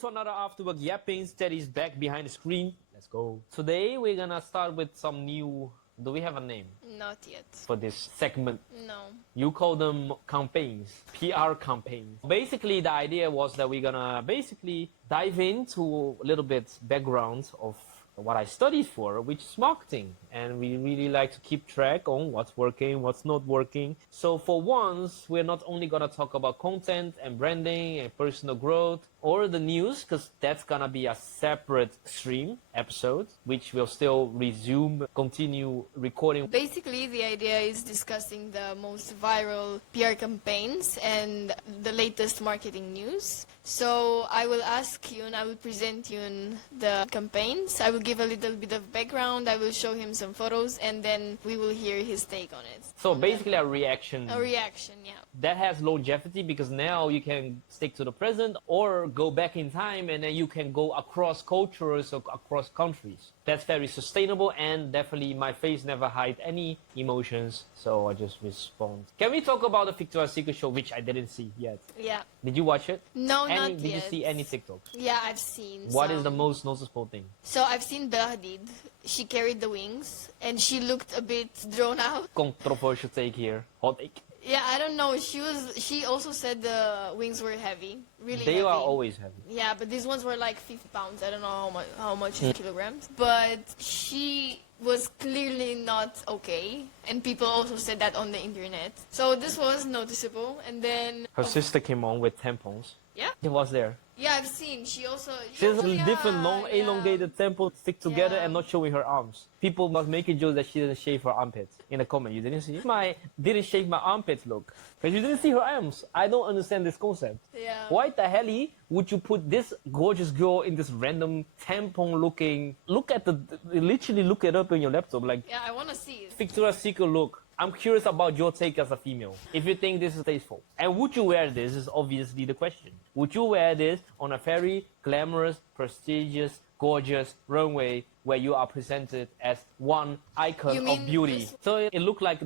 to another Afterworkyappings. Tate is back behind the screen. Let's go. Today we're gonna start with some new... Do we have a name? Not yet. For this segment? No. You call them campaigns, PR campaigns. Basically, the idea was that we're gonna basically dive into a little bit background of what I studied for, which is marketing. And we really like to keep track on what's working, what's not working. So for once, we're not only gonna talk about content and branding and personal growth or the news, because that's gonna be a separate stream episode, which will still continue recording. Basically, the idea is discussing the most viral PR campaigns and the latest marketing news. So I will ask you and I will present you the campaigns. I will give a little bit of background. I will show him some photos and then we will hear his take on it. So basically a reaction. A reaction, yeah. That has longevity because now you can stick to the present or go back in time and then you can go across cultures or across countries. That's very sustainable and definitely my face never hide any emotions, so I just respond. Can we talk about the Victoria's Secret show, which I didn't see yet? Yeah. Did you watch it? No, not yet. Did you see any TikToks? Yeah, I've seen What is the most noticeable thing? So I've seen Bella Hadid. She carried the wings and she looked a bit drawn out. Controversial take here. Hot take. Yeah, I don't know. She also said the wings were heavy, really They heavy. are always heavy. Yeah, but these ones were like 50 pounds. I don't know how much in kilograms. But she was clearly not okay, and people also said that on the internet. So this was noticeable, and then Her sister came on with tampons. yeah, It was there. yeah, I've seen. She also Different long elongated tampons stick together Yeah. and not showing her arms. People must make a joke that she didn't shave her armpits. In the comment, you didn't see it? My didn't shave my armpits look. Because you didn't see her arms. I don't understand this concept. Yeah. Why the hell would you put this gorgeous girl in this random tampon looking... Look at literally look it up in your laptop. Like, Yeah, I want to see it. Victoria's Secret look. I'm curious about your take as a female. If you think this is tasteful. And would you wear this is obviously the question. Would you wear this on a very glamorous, prestigious, gorgeous runway where you are presented as one icon of beauty? So it looked like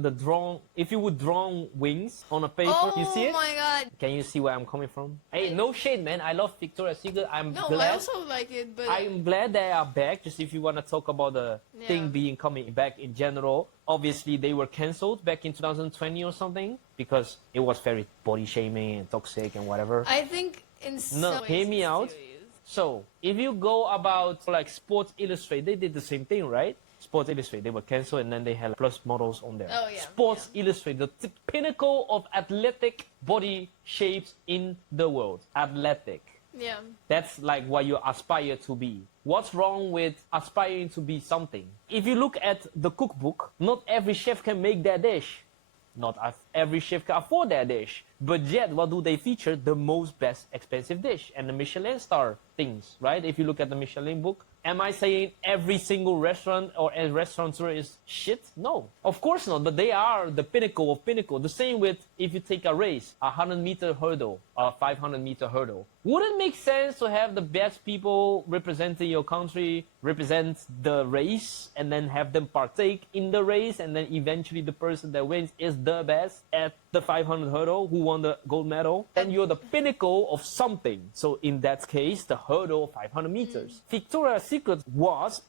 if you would draw wings on a paper, you see Oh it? my god. Can you see where I'm coming from? Hey, no shade, man. I love Victoria's Secret. No, glad. I also like it, but I'm glad they are back. Just if you want to talk about the thing coming back in general. Obviously, they were cancelled back in 2020 or something because it was very body shaming and toxic and whatever. I think in some ways hear me it's out. serious. So, if you go about like Sports Illustrated, they did the same thing, right? Sports Illustrated, they were cancelled and then they had plus models on there. Oh, yeah. Sports Illustrated, the pinnacle of athletic body shapes in the world. Athletic. Yeah. That's like what you aspire to be. What's wrong with aspiring to be something? If you look at the cookbook, not every chef can make that dish. Not every chef can afford that dish. But yet, what do they feature? The most best expensive dish and the Michelin star things, right? If you look at the Michelin book, am I saying every single restaurant or a restaurateur is shit? No, of course not. But they are the pinnacle of pinnacle. The same with if you take a race, a 100-meter hurdle, a 500-meter hurdle. Wouldn't it make sense to have the best people representing your country represent the race and then have them partake in the race and then eventually the person that wins is the best at the 500 hurdle who won the gold medal? Then you're the pinnacle of something. So in that case, the hurdle 500 meters. Victoria's Secret was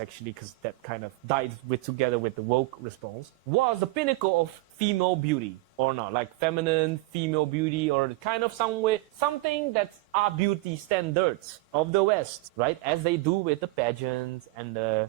actually, because that kind of died together with the woke response, was the pinnacle of female beauty. Or not, like feminine, female beauty, or kind of something that are beauty standards of the West, right? As they do with the pageants and the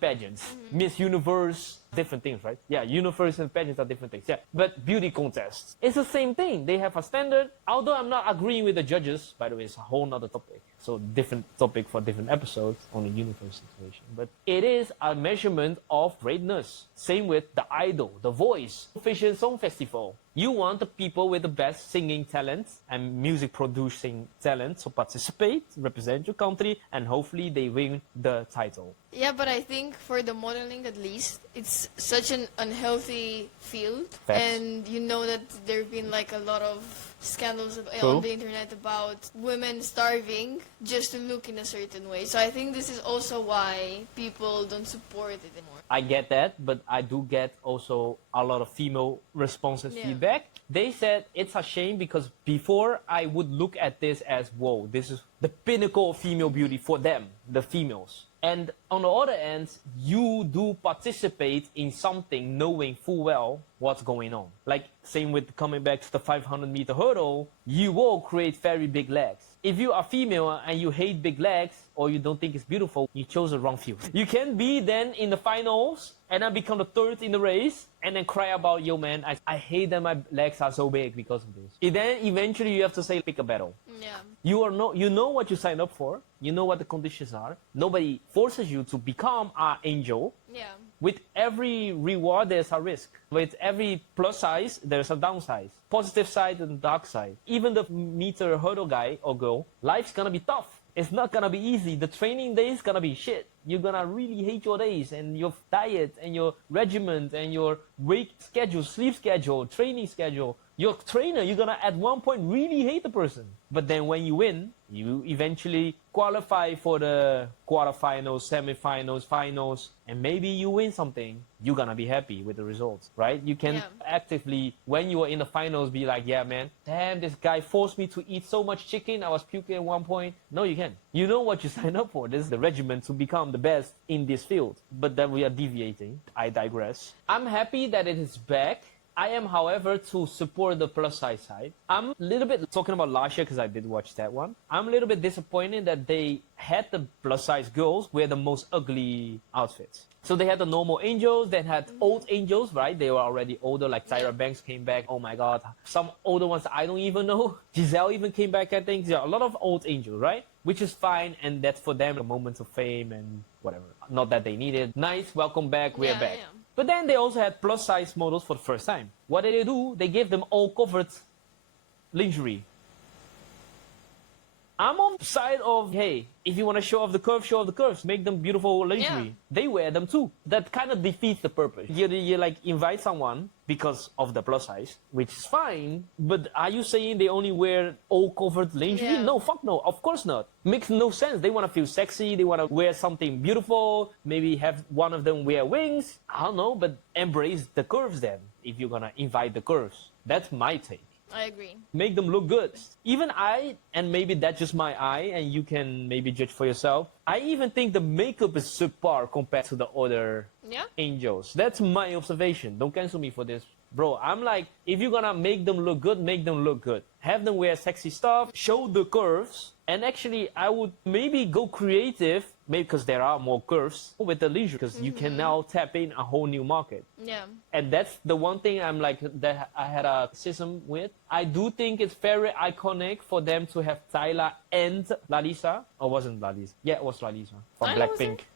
pageants. Miss Universe, different things, right? Yeah, universe and pageants are different things. Yeah, but beauty contests, it's the same thing. They have a standard. Although I'm not agreeing with the judges, by the way, it's a whole nother topic. So different topic for different episodes on the universe situation. But it is a measurement of greatness. Same with the Idol, The Voice, Vision Song Festival. You want the people with the best singing talent and music producing talent to participate, represent your country, and hopefully they win the title. Yeah, but I think for the modeling at least, it's such an unhealthy field. Facts. And you know that there have been like a lot of scandals True. on the internet about women starving just to look in a certain way. So I think this is also why people don't support it anymore. I get that, but I do get also a lot of female responses, Yeah. feedback. They said it's a shame because before I would look at this as, whoa, this is the pinnacle of female beauty for them, the females. And on the other end, you do participate in something knowing full well what's going on. Like, same with coming back to the 500-meter hurdle, you will create very big legs. If you are female and you hate big legs or you don't think it's beautiful, you chose the wrong field. You can be then in the finals and then become the third in the race and then cry about, yo man, I hate that my legs are so big because of this. And then eventually you have to say, pick a battle. Yeah. You know what you signed up for. You know what the conditions are. Nobody forces you to become an angel. Yeah. With every reward, there's a risk. With every plus size, there's a downside. Positive side and dark side. Even the meter hurdle guy or girl, life's gonna be tough. It's not gonna be easy. The training days gonna be shit. You're gonna really hate your days and your diet and your regimen and your wake schedule, sleep schedule, training schedule. Your trainer, you're gonna at one point really hate the person. But then when you win, you eventually qualify for the quarterfinals, semifinals, finals, and maybe you win something. You're gonna be happy with the results, right? You can actively, when you are in the finals, be like, yeah, man, damn, this guy forced me to eat so much chicken. I was puking at one point. No, you can't. You know what you signed up for. This is the regimen to become the best in this field. But then we are deviating. I digress. I'm happy that it is back. I am, however, to support the plus size side. I'm a little bit talking about last year because I did watch that one. I'm a little bit disappointed that they had the plus size girls wear the most ugly outfits. So they had the normal angels, then had old angels, right? They were already older, like Tyra Banks came back. Oh my God. Some older ones I don't even know. Giselle even came back, I think. There are a lot of old angels, right? Which is fine, and that's for them a moment of fame and whatever. Not that they need it. Nice, welcome back, we're back. Yeah. But then they also had plus size models for the first time. What did they do? They gave them all covered lingerie. I'm on the side of, hey, if you want to show off the curves, show off the curves. Make them beautiful lingerie. Yeah. They wear them too. That kind of defeats the purpose. You like invite someone because of the plus size, which is fine. But are you saying they only wear all covered lingerie? Yeah. No, fuck no. Of course not. Makes no sense. They want to feel sexy. They want to wear something beautiful. Maybe have one of them wear wings. I don't know, but embrace the curves then. If you're gonna invite the curves. That's my take. I agree. Make them look good. Even I, and maybe that's just my eye, and you can maybe judge for yourself, I even think the makeup is subpar compared to the other angels. That's my observation. Don't cancel me for this. Bro, I'm like, if you're gonna make them look good, make them look good. Have them wear sexy stuff, show the curves, and actually I would maybe go creative, maybe because there are more curves with the leisure, because you can now tap in a whole new market. Yeah. And that's the one thing I'm like, that I had a criticism with. I do think it's very iconic for them to have Tyla and Lalisa. Or wasn't Lalisa? Yeah, it was Lalisa from Tyla was Blackpink. there?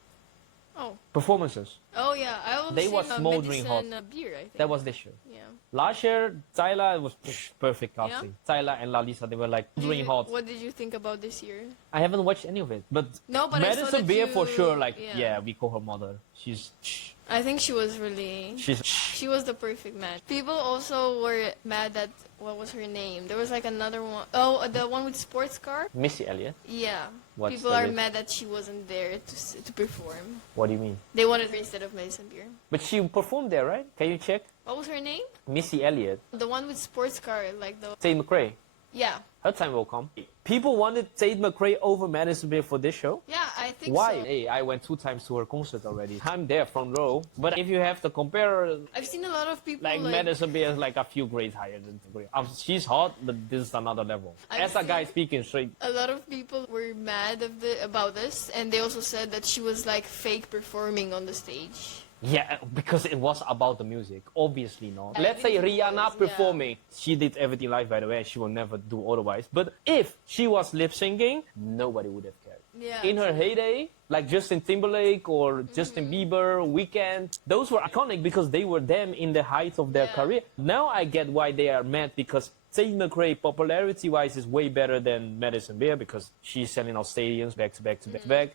Oh. Performances. Oh yeah, I will They sing was smoldering Madison, hot. beer, I think. That was this year. Yeah. Last year, Tyla was perfect casting. Tyla and Lalisa, they were like smoldering hot. What did you think about this year? I haven't watched any of it, but No, but I saw Madison that Beer you- for sure. Like, yeah. yeah, we call her mother. She's I think she was really... she's. She was the perfect match. People also were mad at... What was her name? There was like another one. Oh, the one with sports car? Missy Elliott. Yeah. What's People the are lit- mad that she wasn't there to perform. What do you mean? They wanted her instead of Madison Beer. But she performed there, right? Can you check? What was her name? Missy Elliott. The one with sports car, like the... Tate McRae. Yeah. Her time will come. People wanted Tate McRae over Madison Beer for this show. Yeah, I think Why? so. Hey, I went 2 times to her concert already. I'm there front row. But if you have to compare, I've seen a lot of people like Madison Beer is like a few grades higher than McRae. She's hot, but this is another level. I've As a guy seen- speaking straight, A lot of people were mad about this, and they also said that she was like fake performing on the stage. yeah, because it was about the music. Obviously not. I Let's say think it Rihanna was, performing. She did everything live, by the way. She will never do otherwise. But if she was lip syncing, nobody would have cared. Yeah. In her heyday, like Justin Timberlake or Justin Bieber, Weeknd, those were iconic because they were them in the height of their Yeah. career. Now I get why they are mad, because Tate McRae, popularity-wise, is way better than Madison Beer because she's selling out stadiums back to back to back to back.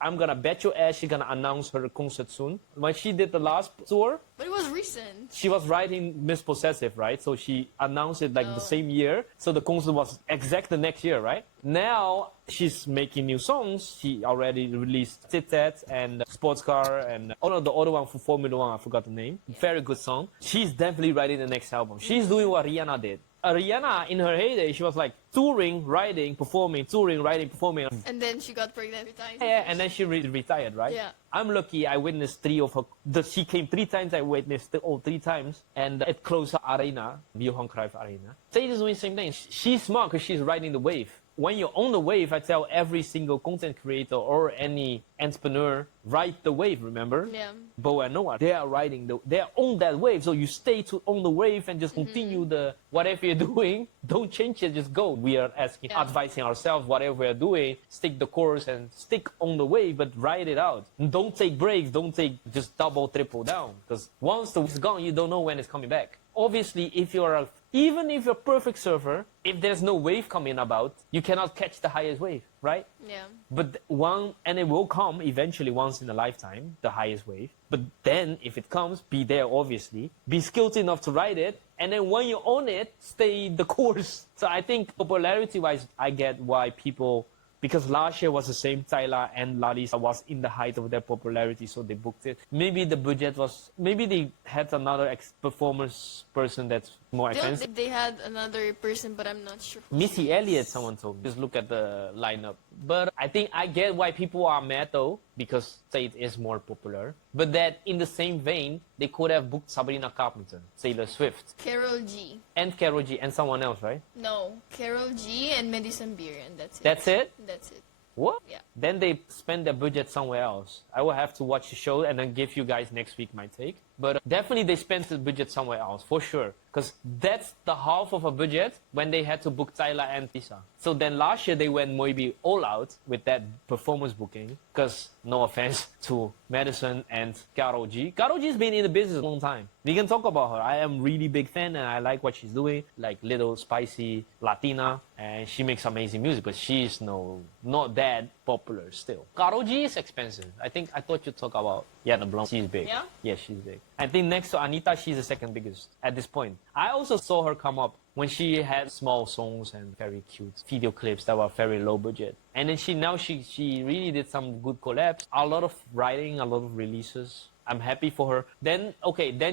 I'm gonna bet your ass she's gonna announce her concert soon. When she did the last tour, But it was recent. she was writing Miss Possessive, right? So she announced it like the same year. So the concert was exact the next year, right? Now she's making new songs. She already released Tit Tat and Sports Car and the other one for Formula One, I forgot the name. Very good song. She's definitely writing the next album. She's doing what Rihanna did. Rihanna, in her heyday, she was like touring, writing, performing, touring, writing, performing. And then she got pregnant 3 times. Yeah, and then she retired, right? Yeah. I'm lucky I witnessed 3 of her. She came 3 times, I witnessed all 3 times. And it closed the arena, Johan Cruyff Arena. Tate is doing the same thing. She's smart because she's riding the wave. When you're on the wave, I tell every single content creator or any entrepreneur, ride the wave, remember? Yeah. Bo and Noah, they are they are on that wave. So you stay on the wave and just continue the whatever you're doing. Don't change it, just go. We are advising ourselves, whatever we're doing, stick the course and stick on the wave, but ride it out. Don't take breaks, don't take just double, triple down. Because once the wave's gone, you don't know when it's coming back. Obviously, even if you're a perfect surfer, if there's no wave coming about, you cannot catch the highest wave, right? Yeah. But and it will come eventually once in a lifetime, the highest wave. But then, if it comes, be there, obviously. Be skilled enough to ride it. And then when you're on it, stay the course. So I think popularity-wise, I get why people... Because last year was the same, Tyla and Lalisa was in the height of their popularity, so they booked it. Maybe the budget was... Maybe they had another performance person that's more expensive. They had another person, but I'm not sure. Missy Elliott, someone told me. Just look at the lineup. But I think I get why people are mad though, because Tate is more popular. But that in the same vein, they could have booked Sabrina Carpenter, Taylor Swift. Carol G. And Karol G and someone else, right? No, Carol G and Madison Beer, and that's it. That's it? That's it. What? Yeah. Then they spend their budget somewhere else. I will have to watch the show and then give you guys next week my take. But definitely they spent the budget somewhere else, for sure. Because that's the half of a budget when they had to book Tyla and Lisa. So then last year they went maybe all out with that performance booking. Because no offense to Madison and Karol G. Karol G's been in the business a long time. We can talk about her. I am really big fan and I like what she's doing. Like little spicy Latina. And she makes amazing music, but she's not that popular still. Karol G is expensive. I thought you'd talk about Yana Blum. She's big. Yeah? Yeah, she's big. I think next to Anita, she's the second biggest at this point. I also saw her come up when she had small songs and very cute video clips that were very low budget. And then she really did some good collabs. A lot of writing, a lot of releases. I'm happy for her. Then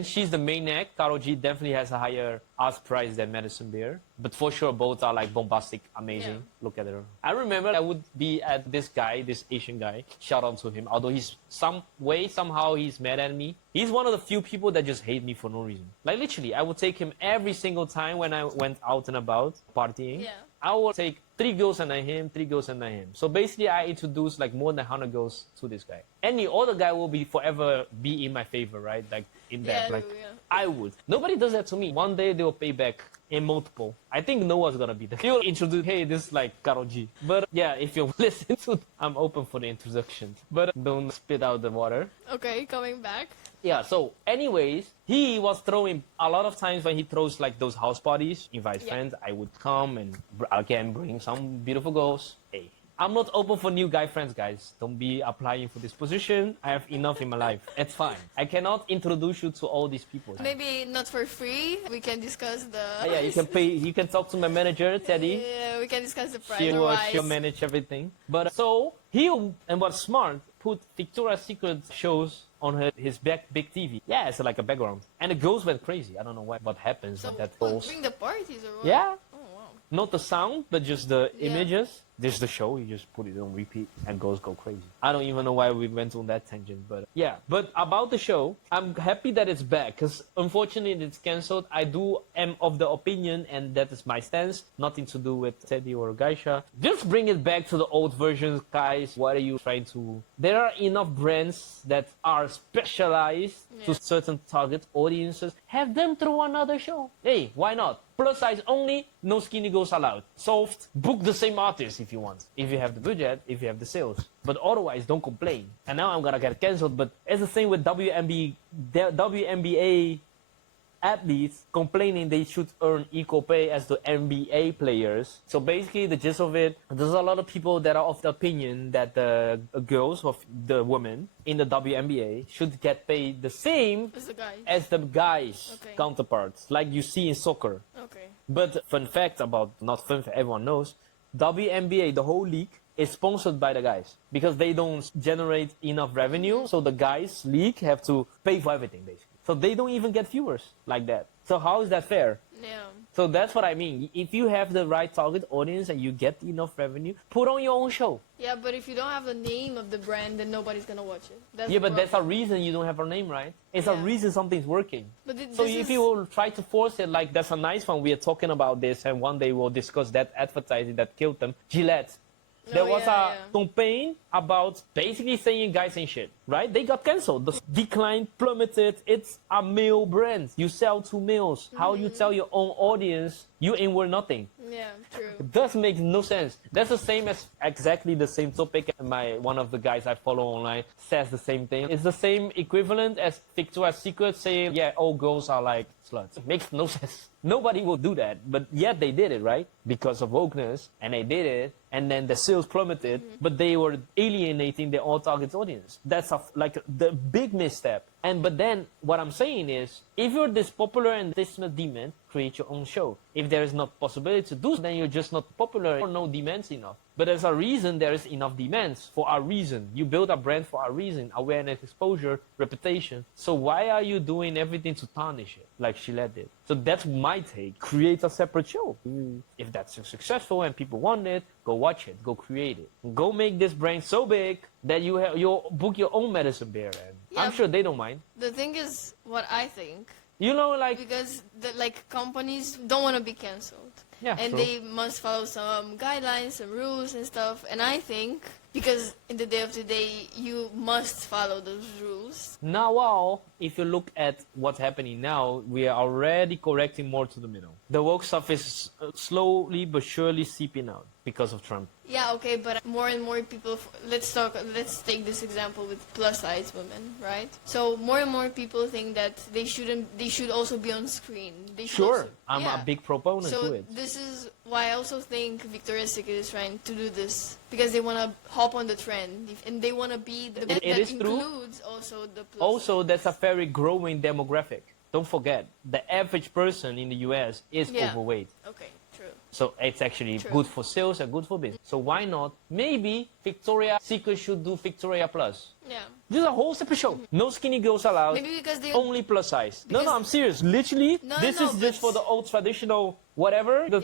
she's the main act. Karol G definitely has a higher ask price than Madison Beer. But for sure, both are like bombastic, amazing. Yeah. Look at her. I remember I would be at this Asian guy, shout out to him. Although somehow he's mad at me. He's one of the few people that just hate me for no reason. Like literally, I would take him every single time when I went out and about partying. Yeah. I would take 3 girls and then him, 3 girls and then him. So basically, I introduced like more than 100 girls to this guy. Any other guy will forever be in my favor, right? Like in that, I would. Nobody does that to me. One day they will pay back in multiple. I think Noah's gonna be there. He'll introduce, hey, this is like Karol G. But yeah, if you listen to, I'm open for the introduction. But don't spit out the water. Okay, coming back. Yeah, so anyways, he was throwing a lot of times when he throws like those house parties, invites friends, I would come and again bring some beautiful girls. Hey, I'm not open for new guy friends, guys. Don't be applying for this position. I have enough in my life. It's fine. I cannot introduce you to all these people. Maybe not for free. We can discuss the... Yeah, you can pay. You can talk to my manager, Teddy. Yeah, we can discuss the price. She'll manage everything. But so he and what's smart, put Victoria's Secret shows on his big TV. Yeah, it's like a background. And the girls went crazy. I don't know what happens So when that we'll goes. bring the parties or what? Yeah. Oh, wow. Not the sound, but just the images. This is the show. You just put it on repeat and girls go crazy. I don't even know why we went on that tangent, but yeah. But about the show, I'm happy that it's back because unfortunately it's cancelled. I am of the opinion, and that is my stance, nothing to do with Teddy or Geisha. Just bring it back to the old versions, guys. What are you trying to... There are enough brands that are specialized to certain target audiences. Have them throw another show. Hey, why not? Plus size only, no skinny girls allowed. Solved. Book the same artist if you want. If you have the budget, if you have the sales. But otherwise, don't complain. And now I'm gonna get cancelled, but it's the same with WNBA athletes complaining they should earn equal pay as the NBA players. So basically, the gist of it, there's a lot of people that are of the opinion that the girls or the women in the WNBA should get paid the same as the guys counterparts, like you see in soccer. Okay. But fun fact about, not fun fact, everyone knows, WNBA, the whole league, is sponsored by the guys because they don't generate enough revenue. So the guys league have to pay for everything basically. So they don't even get viewers like that. So how is that fair? Yeah. So that's what I mean. If you have the right target audience and you get enough revenue, put on your own show. Yeah, but if you don't have the name of the brand, then nobody's gonna watch it. That's yeah, but that's a reason you don't have a name, right? It's a reason something's working. But so if you will try to force it, like that's a nice one. We are talking about this, and one day we'll discuss that advertising that killed them. Gillette. There was a campaign about basically saying guys ain't shit, right? They got cancelled. The decline plummeted. It's a male brand. You sell to males. How you tell your own audience you ain't worth nothing? Yeah, true. It does make no sense. That's the same as exactly the same topic. One of the guys I follow online says the same thing. It's the same equivalent as Victoria's Secret saying, yeah, all girls are like sluts. It makes no sense. Nobody will do that, but yet they did it, right? Because of wokeness, and they did it, and then the sales plummeted, but they were alienating their all target audience. That's like the big misstep. But then what I'm saying is, if you're this popular and this much demand, create your own show. If there is not possibility to do so, then you're just not popular or no demands enough. But there's a reason there is enough demands for a reason. You build a brand for a reason, awareness, exposure, reputation. So why are you doing everything to tarnish it, like Gillette did? So that's my take. Create a separate show. If that's successful and people want it, go watch it, go create it. Go make this brand so big that you'll book your own Madison beer. And I'm sure they don't mind. The thing is, what I think. You know, like... Because, companies don't want to be cancelled. Yeah, and true. they must follow some guidelines, some rules and stuff. And I think, because in the day of today, you must follow those rules. Now, well, if you look at what's happening now, we are already correcting more to the middle. The woke stuff is slowly but surely seeping out because of Trump. Yeah, okay, but more and more people, let's take this example with plus size women, right? So more and more people think that they should also be on screen. I'm a big proponent to it. So this is why I also think Victoria's Secret is trying to do this, because they want to hop on the trend, and they want to be the that includes also the plus. Also, that's a very growing demographic. Don't forget, the average person in the US is overweight. Okay, true. So it's actually good for sales and good for business. So why not? Maybe Victoria's Secret should do Victoria Plus. Yeah. This is a whole separate show. No skinny girls allowed. Maybe because they only plus size. No, I'm serious. Literally, this is just for the old traditional whatever. The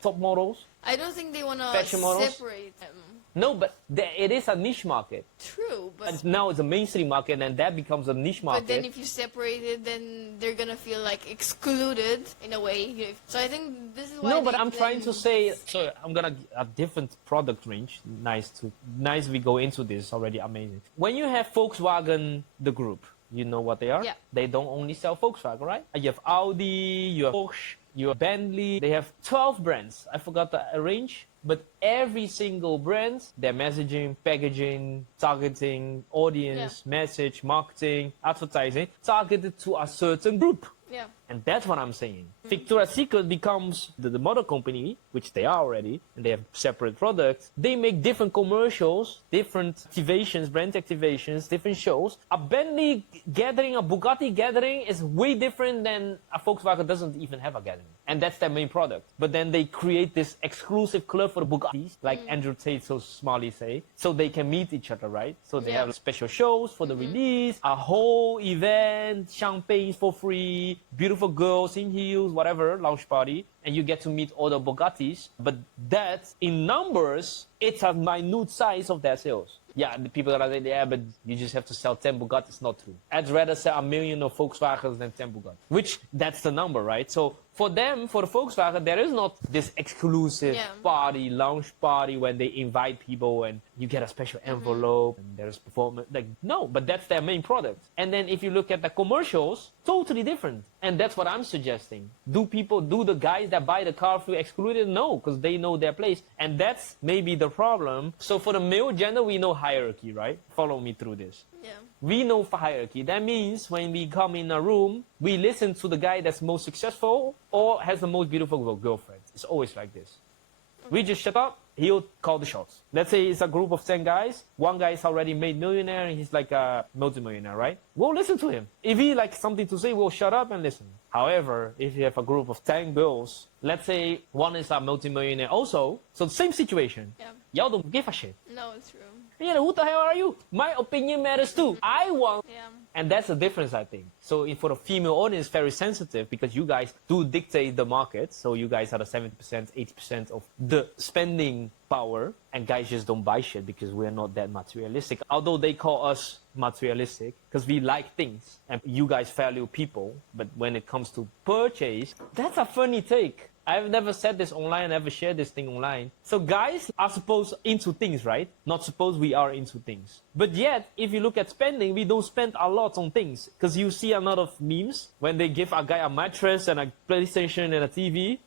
top models. I don't think they want to separate them. No, but it is a niche market. True, but... And now it's a mainstream market, and that becomes a niche market. But then if you separate it, then they're going to feel like excluded in a way. So I think this is why... No, but I'm trying to say... So I'm going to... A different product range. Nice we go into this. Already amazing. When you have Volkswagen, the group, you know what they are? Yeah. They don't only sell Volkswagen, right? You have Audi, you have Porsche, you have Bentley. They have 12 brands. I forgot the range. But every single brand, their messaging, packaging, targeting, audience, message, marketing, advertising, targeted to a certain group. Yeah. And that's what I'm saying. Victoria's Secret becomes the mother company, which they are already, and they have separate products. They make different commercials, different activations, brand activations, different shows. A Bentley gathering, a Bugatti gathering is way different than a Volkswagen doesn't even have a gathering. And that's their main product. But then they create this exclusive club for the Bugattis, like Andrew Tate so smartly say, so they can meet each other, right? So they have special shows for the release, a whole event, champagne for free, beautiful girls in heels, whatever, lounge party, and you get to meet all the Bugattis. But that, in numbers, it's a minute size of their sales. Yeah, the people are like, yeah, but you just have to sell 10 Bugattis. Not true. I'd rather sell 1 million of Volkswagens than 10 Bugattis. Which, that's the number, right? So for them, for the Volkswagen, there is not this exclusive party, lounge party when they invite people and you get a special envelope and there's performance. Like, no, but that's their main product. And then if you look at the commercials, totally different. And that's what I'm suggesting. Do the guys that buy the car feel excluded? No, because they know their place. And that's maybe the problem. So for the male gender, we know hierarchy, right? Follow me through this. Yeah. we know hierarchy. That means when we come in a room, we listen to the guy that's most successful or has the most beautiful girlfriend. It's always like this. We just shut up, he'll call the shots. Let's say it's a group of 10 guys. One guy is already made millionaire and he's like a multimillionaire, right? We'll listen to him. If he like something to say, we'll shut up and listen. However, if you have a group of 10 girls, let's say one is a multimillionaire also, so same situation. Yeah. Y'all don't give a shit. No, it's true. Yeah, who the hell are you? My opinion matters too. I want... Yeah. And that's the difference, I think. So for the female audience, very sensitive because you guys do dictate the market. So you guys are the 70%, 80% of the spending power. And guys just don't buy shit because we're not that materialistic. Although they call us materialistic because we like things. And you guys value people. But when it comes to purchase, that's a funny take. I've never said this online, never shared this thing online. So guys are supposed into things, right? Not supposed we are into things. But yet, if you look at spending, we don't spend a lot on things. Because you see a lot of memes when they give a guy a mattress and a PlayStation and a TV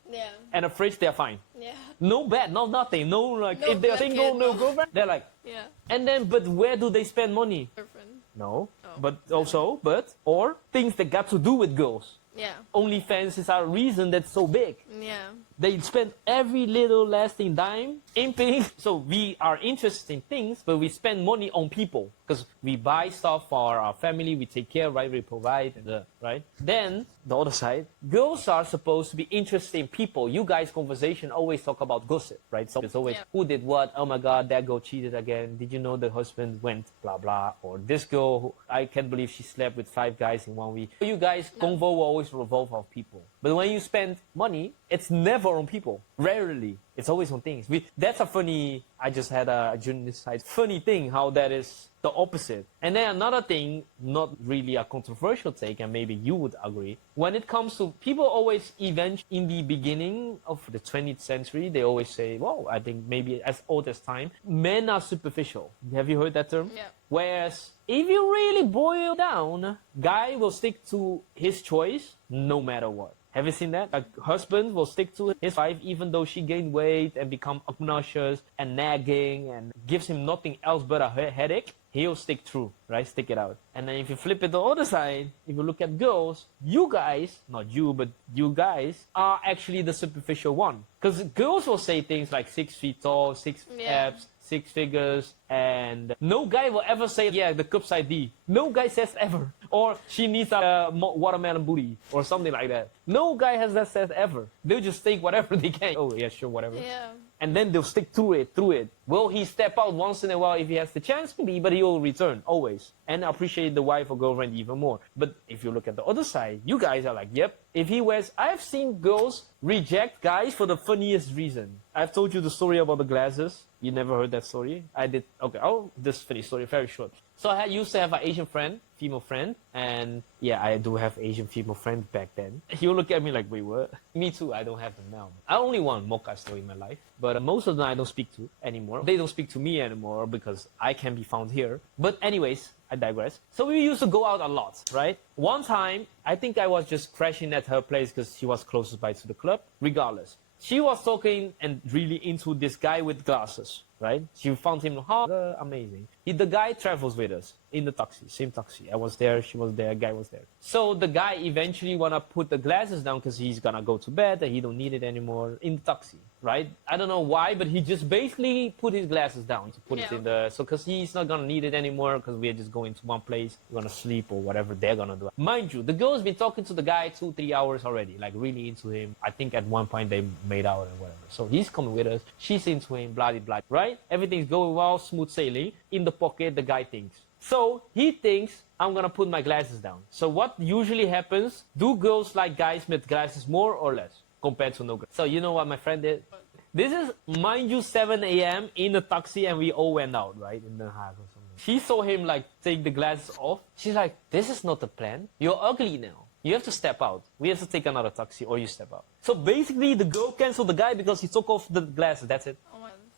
and a fridge, they're fine. Yeah. No bad, no nothing, no like, No if they're blanket, single, no no. girlfriend, they're like, Yeah. and then, but where do they spend money? Girlfriend. No, Oh. but also, or things that got to do with girls. Yeah. OnlyFans is our reason that's so big. Yeah. They spend every little lasting dime imping. So we are interested in things, but we spend money on people because we buy stuff for our family, we take care, right? We provide, right? Then the other side, girls are supposed to be interested in people. You guys' conversation always talk about gossip, right? So it's always who did what? Oh my God, that girl cheated again. Did you know the husband went blah blah? Or this girl, I can't believe she slept with 5 guys in 1 week. You guys' convo will always revolve off people. But when you spend money, it's never on people. Rarely. It's always on things. That's a funny, I just had a junior side, funny thing how that is the opposite. And then another thing, not really a controversial take, and maybe you would agree, when it comes to people always in the beginning of the 20th century, they always say, well, I think maybe as old as time, men are superficial. Have you heard that term? Yeah. Whereas if you really boil down, guy will stick to his choice no matter what. Have you seen that? A husband will stick to his wife even though she gained weight and become obnoxious and nagging and gives him nothing else but a headache. He'll stick true, right? Stick it out. And then if you flip it the other side, if you look at girls, you guys, not you, but you guys are actually the superficial one. Because girls will say things like 6 feet tall, 6 abs, 6 figures, and no guy will ever say, yeah, the cup side D. No guy says ever. Or she needs a watermelon booty, or something like that. No guy has that said ever. They'll just take whatever they can. Oh, yeah, sure, whatever. Yeah. And then they'll stick through it. Will he step out once in a while if he has the chance? Maybe, but he will return, always. And appreciate the wife or girlfriend even more. But if you look at the other side, you guys are like, yep. If he wears... I've seen girls reject guys for the funniest reason. I've told you the story about the glasses. You never heard that story? I did. Okay, this funny story, very short. So I used to have an Asian friend, female friend, and yeah, I do have Asian female friends back then. He'll look at me like, wait, what? Me too, I don't have them now. I only want mocha still in my life, but most of them I don't speak to anymore. They don't speak to me anymore because I can be found here. But anyways, I digress. So we used to go out a lot, right? One time, I think I was just crashing at her place because she was closest by to the club. Regardless, she was talking and really into this guy with glasses, right? She found him amazing. The guy travels with us in the taxi, same taxi. I was there, she was there, guy was there. So the guy eventually wanna put the glasses down because he's gonna go to bed and he don't need it anymore in the taxi, right? I don't know why, but he just basically put his glasses down to put it in the... So because he's not gonna need it anymore because we're just going to one place, we're gonna sleep or whatever they're gonna do. Mind you, the girl's been talking to the guy 2-3 hours already, like really into him. I think at one point they made out and whatever. So he's coming with us, she's into him, blah, blah, blah, right? Everything's going well, smooth sailing. In the pocket, the guy thinks. So he thinks, I'm gonna put my glasses down. So what usually happens, do girls like guys with glasses more or less compared to no girls? So you know what my friend did? This is, mind you, 7 a.m. in the taxi and we all went out, right? In the house or something. She saw him like take the glasses off. She's like, this is not the plan. You're ugly now. You have to step out. We have to take another taxi or you step out. So basically the girl canceled the guy because he took off the glasses. That's it.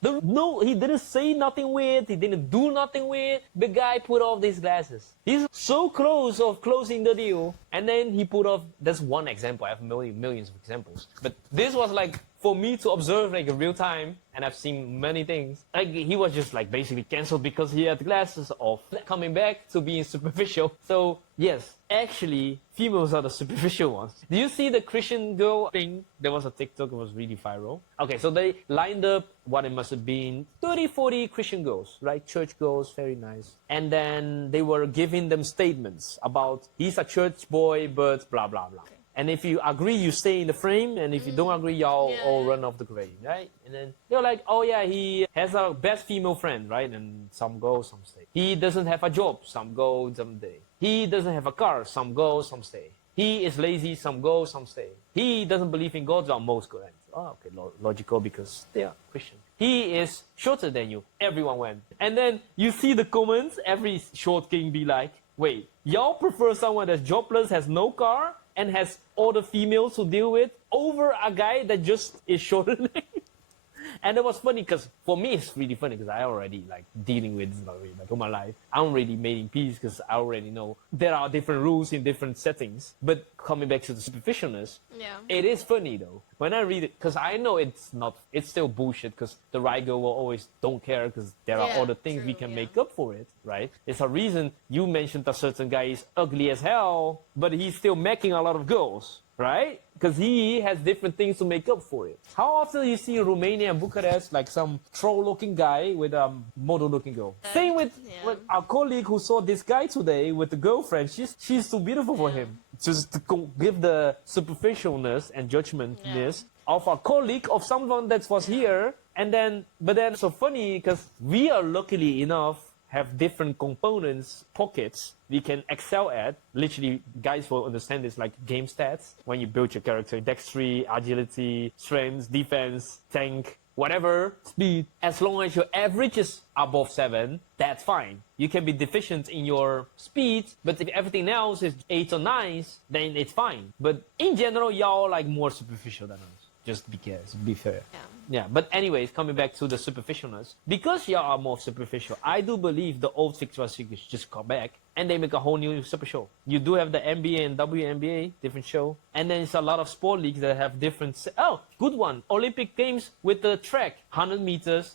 No, he didn't say nothing weird. He didn't do nothing weird. The guy put off these glasses. He's so close of closing the deal. And then he put off, that's one example. I have millions of examples. But this was like for me to observe like in real time, and I've seen many things. Like he was just like basically canceled because he had glasses off, coming back to being superficial. So yes, actually, females are the superficial ones. Do you see the Christian girl thing? There was a TikTok, it was really viral. Okay, so they lined up what it must have been 30, 40 Christian girls, right? Church girls, very nice. And then they were giving them statements about he's a church boy, but blah, blah, blah. Okay. And if you agree, you stay in the frame. And if you don't agree, y'all all run off the grave, right? And then they're like, oh yeah, he has a best female friend, right? And some go, some stay. He doesn't have a job. Some go, some stay. He doesn't have a car. Some go, some stay. He is lazy. Some go, some stay. He doesn't believe in God. Most go. Oh, okay, logical because they are Christian. He is shorter than you. Everyone went. And then you see the comments. Every short king be like, wait, y'all prefer someone that's jobless, has no car, and has all the females to deal with over a guy that just is shorter than you? And it was funny because for me it's really funny because I already like dealing with this already like all my life. I'm already making peace because I already know there are different rules in different settings. But coming back to the superficialness, it is funny though when I read it because I know it's still bullshit because the right girl will always don't care because there are other things we can make up for it, right? It's a reason you mentioned a certain guy is ugly as hell, but he's still making a lot of girls. Right? Because he has different things to make up for it. How often you see in Romania and Bucharest like some troll-looking guy with a model-looking girl? Same with our colleague who saw this guy today with the girlfriend. She's too beautiful for him. Just to give the superficialness and judgmentness of a colleague of someone that was here. And then, but then so funny because we are luckily enough have different components, pockets we can excel at. Literally, guys will understand this like game stats. When you build your character, dexterity, agility, strength, defense, tank, whatever, speed. As long as your average is above 7, that's fine. You can be deficient in your speed, but if everything else is 8 or 9, then it's fine. But in general, y'all like more superficial than us. Just because, be fair. Yeah, but anyways, coming back to the superficialness, because y'all are more superficial, I do believe the old Victoria's Secret just come back and they make a whole new super show. You do have the NBA and WNBA, different show, and then it's a lot of sport leagues that have different. Oh, good one! Olympic Games with the track, 100 meters,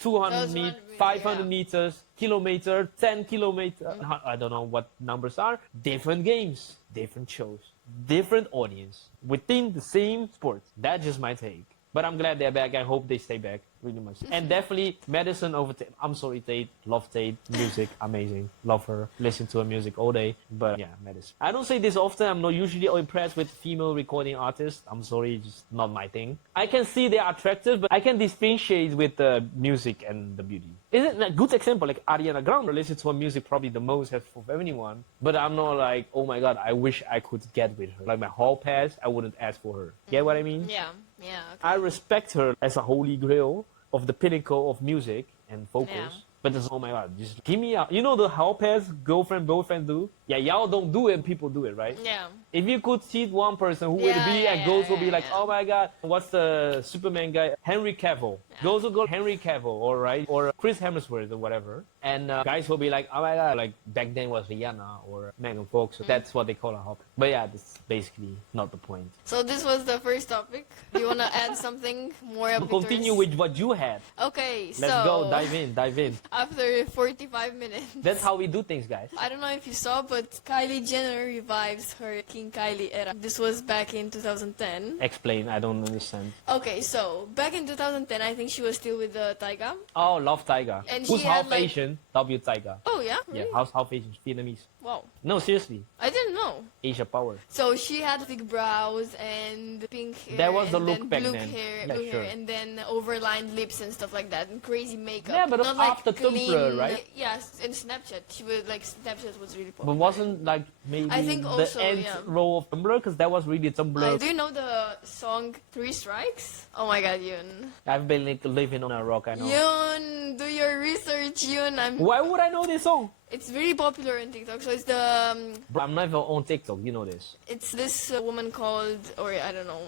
200 meters, 500 meters, kilometer, 10 kilometer. I don't know what numbers are. Different games, different shows, different audience within the same sport. That's just my take. But I'm glad they're back. I hope they stay back really much. And definitely Madison over Tate. I'm sorry, Tate. Love Tate. Music, amazing. Love her. Listen to her music all day. But yeah, Madison. I don't say this often. I'm not usually impressed with female recording artists. I'm sorry, just not my thing. I can see they're attractive, but I can differentiate with the music and the beauty. Isn't a good example like Ariana Grande? Listen to her music probably the most of anyone. But I'm not like, oh my god, I wish I could get with her. Like my hall pass, I wouldn't ask for her. Get what I mean? Yeah. Yeah. Okay. I respect her as a holy grail of the pinnacle of music and vocals. But it's, oh my god, just give me a... You know the hall pass girlfriend, boyfriend do? Yeah, y'all don't do it, people do it, right? Yeah. If you could see one person, who would it be? And girls will be like, oh my god, what's the Superman guy? Henry Cavill. Girls will go Henry Cavill, all right? Or Chris Hemsworth or whatever. And guys will be like, oh my god, like back then was Rihanna or Megan Fox. So that's what they call a hall pass. But yeah, that's basically not the point. So this was the first topic. Do you want to add something more? Continue with what you had. Okay, so... Let's go, dive in. After 45 minutes. That's how we do things, guys. I don't know if you saw, but Kylie Jenner revives her King Kylie era. This was back in 2010. Explain, I don't understand. Okay, so back in 2010, I think she was still with Tyga. Oh, love Tyga. And who's she half had, like... Asian? W Tyga. Oh, yeah? Really? Yeah, half Asian, Vietnamese. Wow. No, seriously. I didn't know. Asia power. So she had thick brows and pink hair. That was the and look then back blue then. hair, Yeah, blue sure. hair, and then overlined lips and stuff like that, and crazy makeup. Yeah, but not after like clean, Tumblr, right? Yeah, in Snapchat. She was like Snapchat was really popular. But wasn't like maybe I think also, the end row of Tumblr? Because that was really Tumblr. Do you know the song 3 Strikes? Oh my god, Yoon. I've been like living on a rock, I know. Yoon, do your research, Yoon. Why would I know this song? It's very popular on TikTok. So it's the... Bro, I'm never on TikTok, you know this. It's this woman called, or I don't know.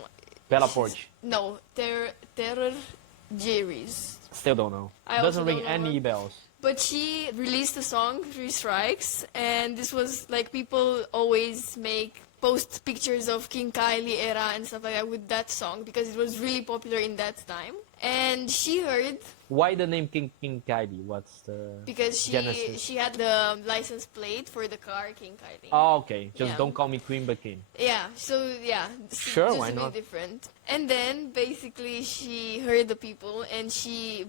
Bella Porch. No, Terror Jerry's. Still don't know. I also Doesn't ring don't know any her. bells. But she released a song, 3 Strikes, and this was like people always make post pictures of King Kylie era and stuff like that with that song because it was really popular in that time. And she heard Why the name King Kylie? What's the because genesis? she had the license plate for the car King Kylie. Oh, okay. Just Yeah. don't call me Queen, but King. Yeah, so yeah, Sure, just why a bit not? different. And then basically she heard the people and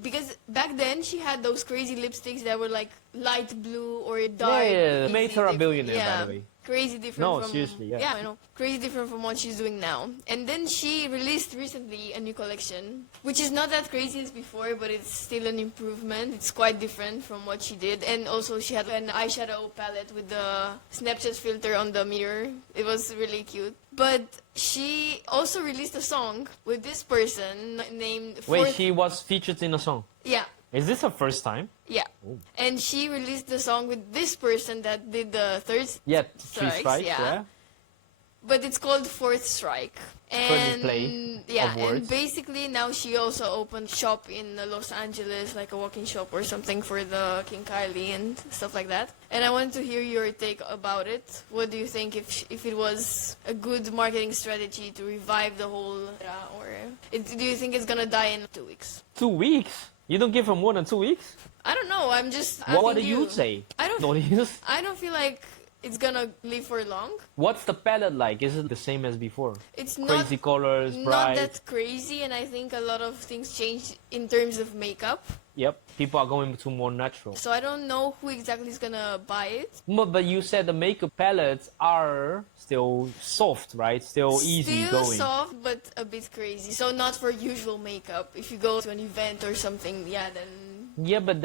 because back then she had those crazy lipsticks that were like light blue or dark. Yeah, made her a different- billionaire, by the way. Crazy different No, from seriously, yeah. yeah, I know. Crazy different from what she's doing now. And then she released recently a new collection, which is not that crazy as before, but it's still an improvement. It's quite different from what she did. And also she had an eyeshadow palette with the Snapchat filter on the mirror. It was really cute. But she also released a song with this person named Wait, she was featured in a song. Yeah. Is this her first time? Yeah. Oh. And she released the song with this person that did the third Yeah, Three Strikes, Strikes, yeah. yeah. but it's called Fourth Strike. And play yeah, of and words. basically now she also opened shop in Los Angeles, like a walk-in shop or something for the King Kylie and stuff like that. And I want to hear your take about it. What do you think if it was a good marketing strategy to revive the whole era, or do you think it's gonna die in 2 weeks? 2 weeks? You don't give her more than 2 weeks? I don't know. I'm just. What do asking you say? I don't. No, I don't feel like it's gonna live for long. What's the palette like? Is it the same as before? It's Crazy colors, not bright. that crazy, and I think a lot of things changed in terms of makeup. Yep, people are going to more natural. So I don't know who exactly is gonna buy it. But you said the makeup palettes are still soft, right? Still easy Still going. soft, but a bit crazy. So not for usual makeup. If you go to an event or something, yeah, then. Yeah, but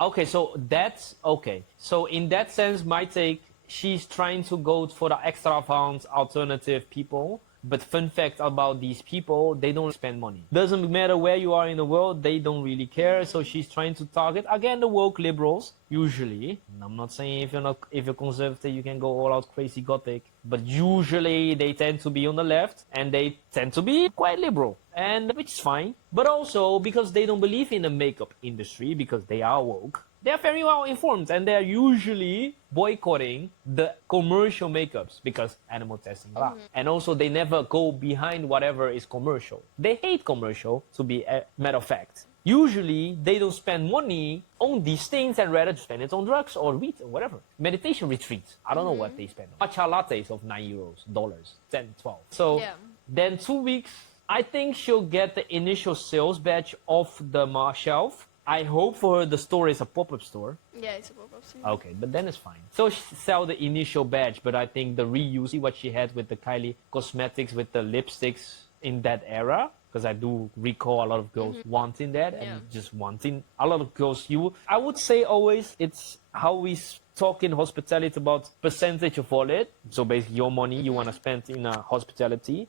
okay, so that's okay. So in that sense, my take, she's trying to go for the extravagant alternative people. But fun fact about these people, they don't spend money. Doesn't matter where you are in the world, they don't really care. So she's trying to target again the woke liberals. Usually, and I'm not saying if you're conservative, you can go all out crazy gothic. But usually they tend to be on the left, and they tend to be quite liberal, and which is fine. But also because they don't believe in the makeup industry, because they are woke. They're very well informed, and they're usually boycotting the commercial makeups because animal testing, blah. And also they never go behind whatever is commercial. They hate commercial, to be a matter of fact. Usually they don't spend money on these things and rather spend it on drugs or weed or whatever. Meditation retreats. I don't know what they spend on. Matcha lattes of €9, dollars, 10, 12. So Yeah. then 2 weeks, I think she'll get the initial sales batch off the shelf. I hope for her the store is a pop-up store. Yeah, it's a pop-up store. Okay, but then it's fine. So she sell the initial batch, but I think the reuse, see what she had with the Kylie cosmetics, with the lipsticks in that era, because I do recall a lot of girls wanting that and Yeah. just wanting. A lot of girls, I would say always, it's how we talk in hospitality about percentage of wallet. So basically your money you want to spend in hospitality.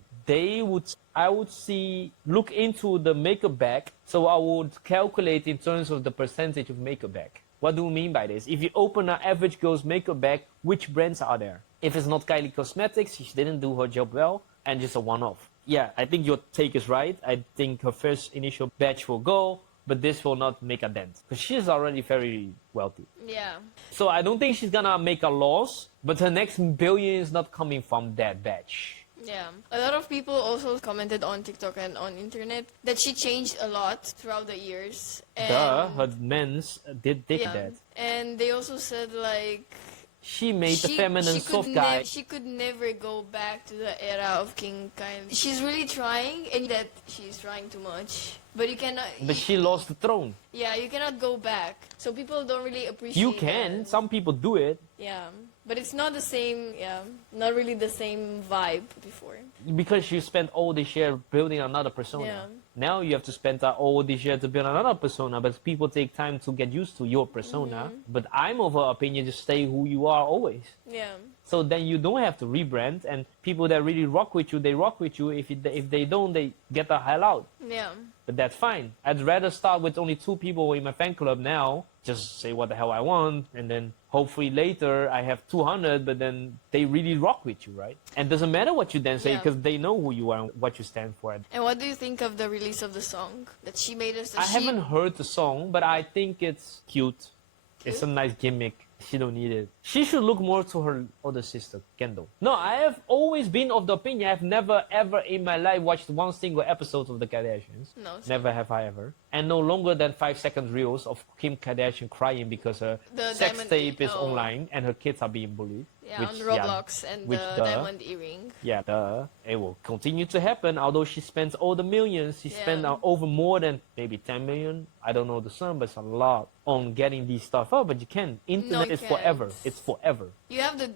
I would look into the makeup bag. So I would calculate in terms of the percentage of makeup bag. What do you mean by this? If you open an average girl's makeup bag, which brands are there? If it's not Kylie Cosmetics, she didn't do her job well and just a one-off. Yeah, I think your take is right. I think her first initial batch will go, but this will not make a dent because she's already very wealthy. Yeah. So I don't think she's gonna make a loss, but her next billion is not coming from that batch. Yeah. A lot of people also commented on TikTok and on internet that she changed a lot throughout the years. And Her men's did that. And they also said like She made the feminine soft guy. She could never go back to the era of King Kylie. She's really trying, and that she's trying too much. But you cannot. But she lost the throne. Yeah, you cannot go back. So people don't really appreciate. You can. her. Some people do it. Yeah, but it's not the same. Yeah, not really the same vibe before. Because you spent all this year building another persona. Yeah. Now you have to spend all this year to build another persona, but people take time to get used to your persona. But I'm of an opinion, just stay who you are always. Yeah. So then you don't have to rebrand, and people that really rock with you, they rock with you. If they don't, they get the hell out. Yeah. But that's fine. I'd rather start with only 2 people in my fan club now, just say what the hell I want, and then hopefully later I have 200, but then they really rock with you, right? And doesn't matter what you then say, Yeah. because they know who you are and what you stand for. And what do you think of the release of the song that she made us? I haven't heard the song, but I think it's cute. It's a nice gimmick. She don't need it. She should look more to her older sister, Kendall. No, I have always been of the opinion I've never ever in my life watched one single episode of the Kardashians. No, Never have I ever. And no longer than 5-second reels of Kim Kardashian crying because her The sex diamond tape is oh. online and her kids are being bullied. Yeah, on Roblox and which, the diamond earring. Yeah, it will continue to happen. Although she spends all the millions, she spent over more than maybe 10 million. I don't know the sum, but it's a lot on getting these stuff up. But you can. Internet is forever. It's forever. You have the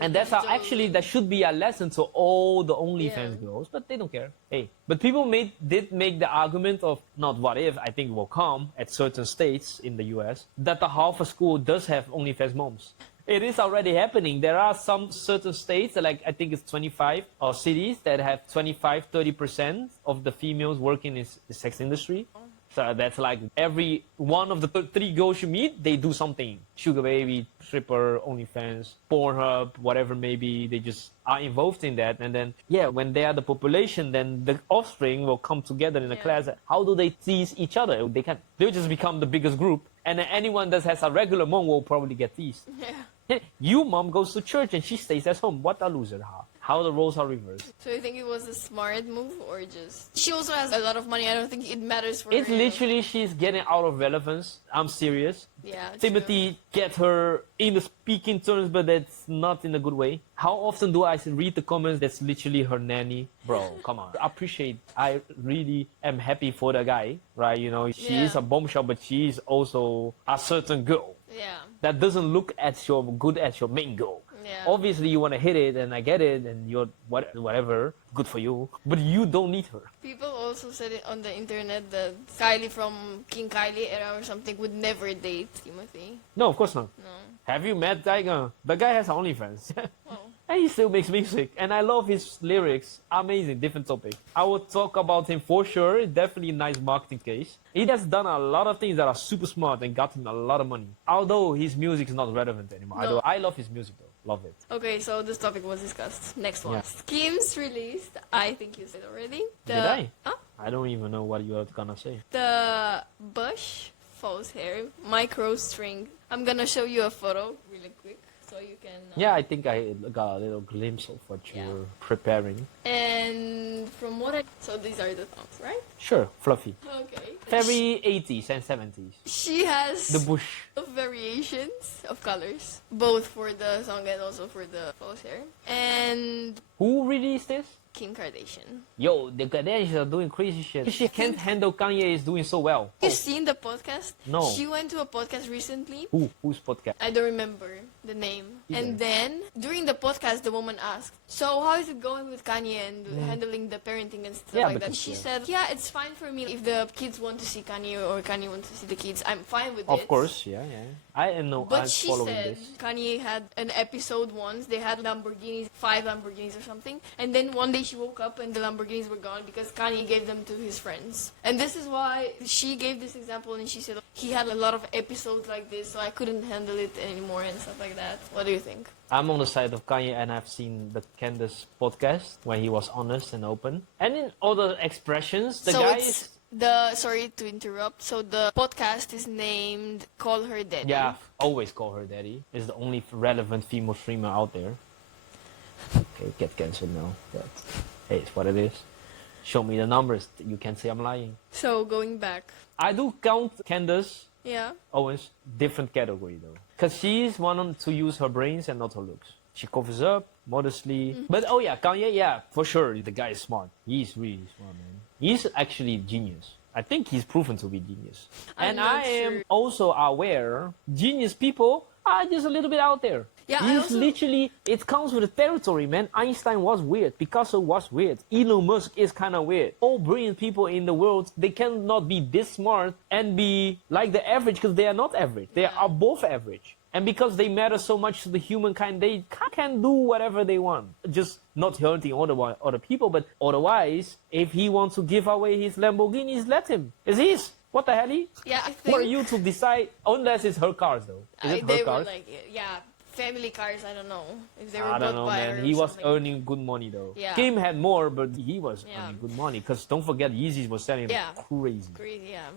and that's how actually that should be a lesson to all the OnlyFans girls, but they don't care. Hey, but people did make the argument of not what if, I think will come at certain states in the US, that the half a school does have OnlyFans moms. It is already happening. There are some certain states, like I think it's 25 or cities that have 25-30% of the females working in the sex industry. So that's like every one of the 3 girls you meet, they do something. Sugar baby, stripper, OnlyFans, Pornhub, whatever maybe. They just are involved in that. And then, when they are the population, then the offspring will come together in a class. How do they tease each other? They'll just become the biggest group. And then anyone that has a regular mom will probably get teased. Yeah. You mom goes to church and she stays at home. What a loser, huh? How the roles are reversed. So you think it was a smart move or just... She also has a lot of money. I don't think it matters for her. It's literally she's getting out of relevance. I'm serious. Yeah, Timothy get her in the speaking terms, but that's not in a good way. How often do I read the comments that's literally her nanny? Bro, come on. I really am happy for the guy, right? You know, she is a bombshell, but she is also a certain girl. Yeah. That doesn't look good as your main goal. Yeah. Obviously, you want to hit it, and I get it, and you're whatever, good for you. But you don't need her. People also said it on the internet that Kylie from King Kylie era or something would never date Timothy. No, of course not. No. Have you met Tiger? The guy has OnlyFans. Oh. And he still makes music. And I love his lyrics. Amazing, different topic. I would talk about him for sure. Definitely a nice marketing case. He has done a lot of things that are super smart and got him a lot of money. Although his music is not relevant anymore. No. I love his music though. Love it. Okay, so this topic was discussed. Next one. SKIMS released, I think you said already. Did I? Huh? I don't even know what you are gonna say. The Bush false hair micro string. I'm gonna show you a photo really quick so you can... Yeah, I think I got a little glimpse of what you're preparing. And from what so these are the thongs, right? Sure, fluffy. Okay. Very 80s and 70s. She has The bush. of variations of colors, both for the song and also for the false hair. And Who released this? Kim Kardashian. Yo, the Kardashians are doing crazy shit. She can't handle Kanye is doing so well. You seen the podcast? No. She went to a podcast recently. Whose podcast? I don't remember the name. And then, during the podcast, the woman asked, so how is it going with Kanye and handling the parenting and stuff like that? She said, yeah, it's fine for me if the kids want to see Kanye or Kanye wants to see the kids. I'm fine with it. Of course, yeah. I know. But I'm she following said this. Kanye had an episode once. They had Lamborghinis, 5 Lamborghinis or something. And then one day she woke up and the Lamborghinis were gone because Kanye gave them to his friends. And this is why she gave this example and she said he had a lot of episodes like this, so I couldn't handle it anymore and stuff like that. What do you think? I'm on the side of Kanye and I've seen the Candace podcast where he was honest and open. And in other expressions, the guy is... Sorry to interrupt. So the podcast is named Call Her Daddy. Yeah, always call her daddy. Is the only relevant female streamer out there. Okay, get cancelled now. But hey, it's what it is. Show me the numbers. You can't say I'm lying. So going back. I do count Candace Owens different category though. Because she's one to use her brains and not her looks. She covers up modestly. But Kanye, for sure, the guy is smart. He's really smart, man. He's actually genius. I think he's proven to be genius. And I am also aware genius people are just a little bit out there. Yeah, literally, it comes with the territory, man. Einstein was weird. Picasso was weird. Elon Musk is kind of weird. All brilliant people in the world, they cannot be this smart and be like the average because they are not average. They are above average. And because they matter so much to the humankind, they can do whatever they want. Just not hurting other people, but otherwise, if he wants to give away his Lamborghinis, let him. It's his. What the hell? Yeah, I think... Who are you to decide? Unless it's her cars, though. Is it her cars? Family cars, I don't know. If they were I don't know, man. He was earning good money, though. Yeah. Kim had more, but he was earning good money. Because don't forget, Yeezy was selling crazy. Crazy, yeah.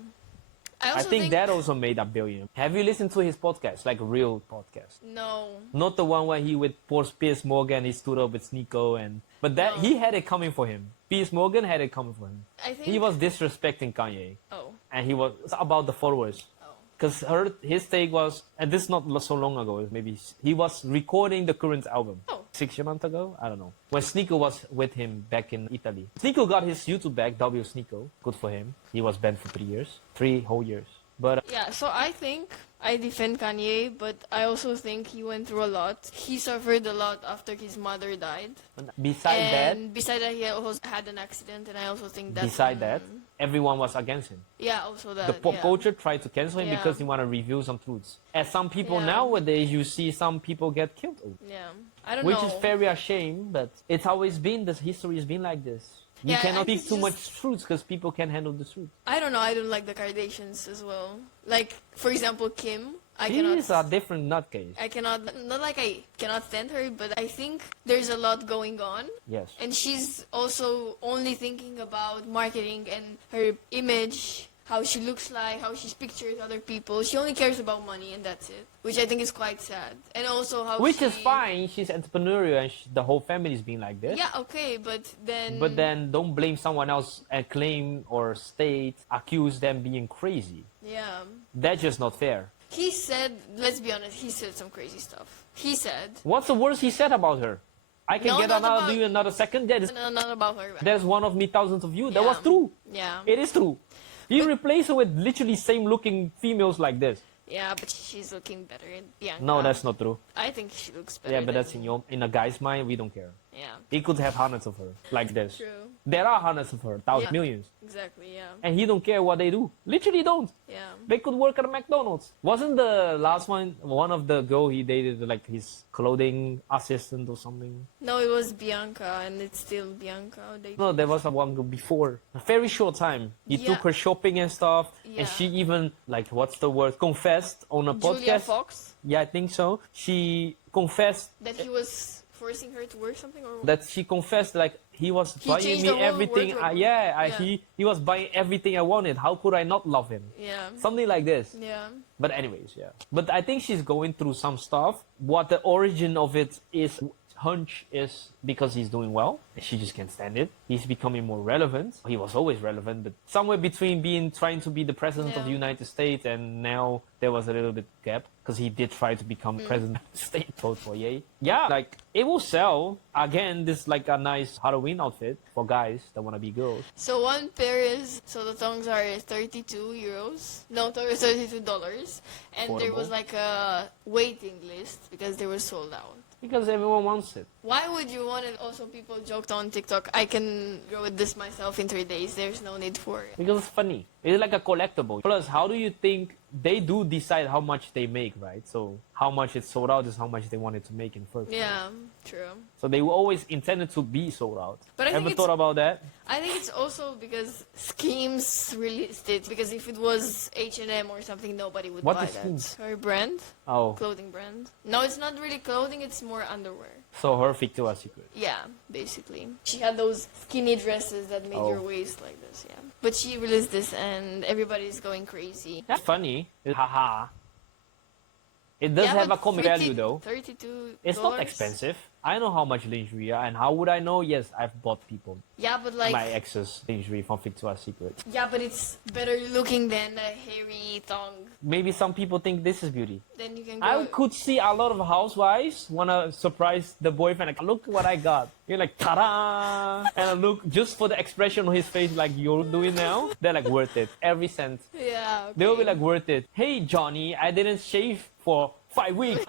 I also think that also made $1 billion. Have you listened to his podcast, like real podcast? No. Not the one where he with Piers Morgan, he stood up with Sneeko but that No. he had it coming for him. Piers Morgan had it coming for him. I think He was disrespecting Kanye. Oh. And he was about the followers. Oh. Because his take was, and this is not so long ago, maybe he was recording the current album. Oh. 6 months ago? I don't know. When Sneeko was with him back in Italy. Sneeko got his YouTube back, W Sneeko. Good for him. He was banned for 3 years. 3 whole years. But Yeah, so I think I defend Kanye, but I also think he went through a lot. He suffered a lot after his mother died. beside Beside that, he also had an accident, and I also think that. that, everyone was against him. Yeah, also that. The pop yeah. culture tried to cancel him Yeah. because he want to reveal some truths. As some people Yeah. nowadays, you see some people get killed. Yeah, I don't Which know. is very a shame, but it's always been, this history has been like this. You Yeah, I cannot think speak too it's much truths because people can't handle the truth. I don't know. I don't like the Kardashians as well. Like, for example, Kim. I She cannot. is a different nutcase. I cannot. Not like I cannot stand her, but I think there's a lot going on. Yes. And she's also only thinking about marketing and her image, how she looks like, how she pictures other people. She only cares about money, and that's it. Which I think is quite sad. And also how Which she... is fine. She's entrepreneurial and the whole family's been like this. Yeah, okay, but then... But then don't blame someone else and claim or state, accuse them being crazy. Yeah. That's just not fair. He said, let's be honest, he said some crazy stuff. He said... What's the worst he said about her? I can No, get not another about- do you another second. No, not about her. There's one of me, thousands of you. That was Yeah. true. Yeah. It is true. He But- replaced her with literally same looking females like this. Yeah, but she's looking better in Bianca. No, that's not true. I think she looks better. Yeah, but that's than- in a guy's mind, we don't care. Yeah. He could have hundreds of her like this. True. There are hundreds of her, thousands, Yeah. millions. Exactly, yeah. And he don't care what they do. Literally don't. Yeah. They could work at a McDonald's. Wasn't the last one of the girl he dated like his clothing assistant or something? No, it was Bianca, and it's still Bianca. No, there was one girl before. A very short time. He Yeah. took her shopping and stuff. Yeah. And she even, like, what's the word? Confessed on a Julia podcast. Fox, Yeah, I think so. She confessed that he was forcing her to wear something, or like he was He buying changed me the whole everything. wardrobe. Yeah. Yeah. He was buying everything I wanted. How could I not love him? Yeah. Something like this. Yeah. But anyways, yeah. But I think she's going through some stuff. What the origin of it is, hunch is because he's doing well. She just can't stand it. He's becoming more relevant. He was always relevant, but somewhere between trying to be the president of the Yeah. United States and now there was a little bit gap because he did try to become president of the state. Vote for yay. Yeah, like it will sell. Again, this is like a nice Halloween outfit for guys that want to be girls. So one pair is, so the thongs are 32 euros. No, $32. And there was Affordable. like a waiting list because they were sold out. Because everyone wants it. Why would you want it? Also, people joked on TikTok, I can grow with this myself in 3 days. There's no need for it. Because it's funny. It's like a collectible. Plus, how do you think they do decide how much they make, right? So how much it's sold out is how much they wanted to make in first. Yeah, true. So they were always intended to be sold out. But I think Ever it's- thought about that? I think it's also because SKIMS released it. Because if it was H&M or something, nobody would What buy is that. SKIMS? Her brand, Oh, clothing brand. No, it's not really clothing. It's more underwear. so her Victoria's Secret. Yeah, basically. She had those skinny dresses that made Oh. your waist like this, yeah. But she released this and everybody's going crazy. That's funny. Haha. It does Yeah, have but a comic 30 value though. $32. It's not expensive. I know how much lingerie are, and how would I know? Yes, I've bought people Yeah, but like... my ex's lingerie from Victoria's Secret. Yeah, but it's better looking than a hairy thong. Maybe some people think this is beauty. Then you can go... I could see a lot of housewives wanna surprise the boyfriend. Like, look what I got. You're like, ta-da! And look, just for the expression on his face, like you're doing now, they're like worth it. Every cent. Yeah, okay. They will be like worth it. Hey Johnny, I didn't shave for 5 weeks.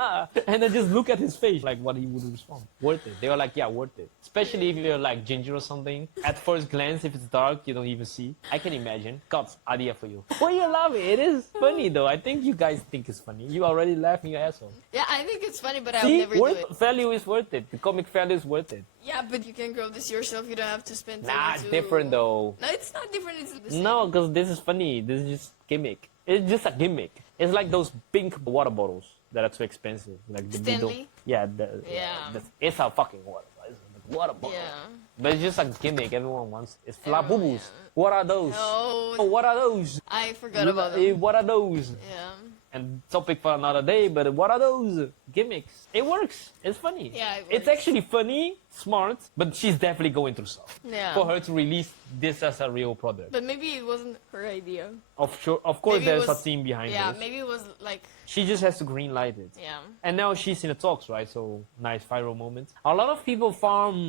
And then just look at his face, like what he would respond. Worth it. They were like, yeah, worth it. Especially if you're like ginger or something. At first glance, if it's dark, you don't even see. I can imagine. God's idea for you. Well, you love it. It is funny though. I think you guys think it's funny. You already laughing your asshole. Yeah, I think it's funny, but I'll See, never do it. value is worth it. The comic value is worth it. Yeah, but you can grow this yourself. You don't have to spend Nah, 32. different though. No, it's not different. It's the same. No, because this is funny. This is just gimmick. It's just a gimmick. It's like those pink water bottles that are too expensive. Like the Stanley? middle. Yeah, Yeah. it's a fucking water bottle. What a bubble. Yeah. But it's just a gimmick everyone wants. It's flabubus. What are those? Oh, What are those? I forgot about them. What are those? Yeah. And topic for another day, but what are those gimmicks? It works. It's funny. Yeah, it It's works. actually funny, smart, but she's definitely going through stuff. Yeah. For her to release this as a real product. But maybe it wasn't her idea. Of course, Maybe it there's was- a team behind Yeah, this. maybe it was like, She just has to green light it. yeah. And now she's in the talks, right? So nice viral moments. A lot of people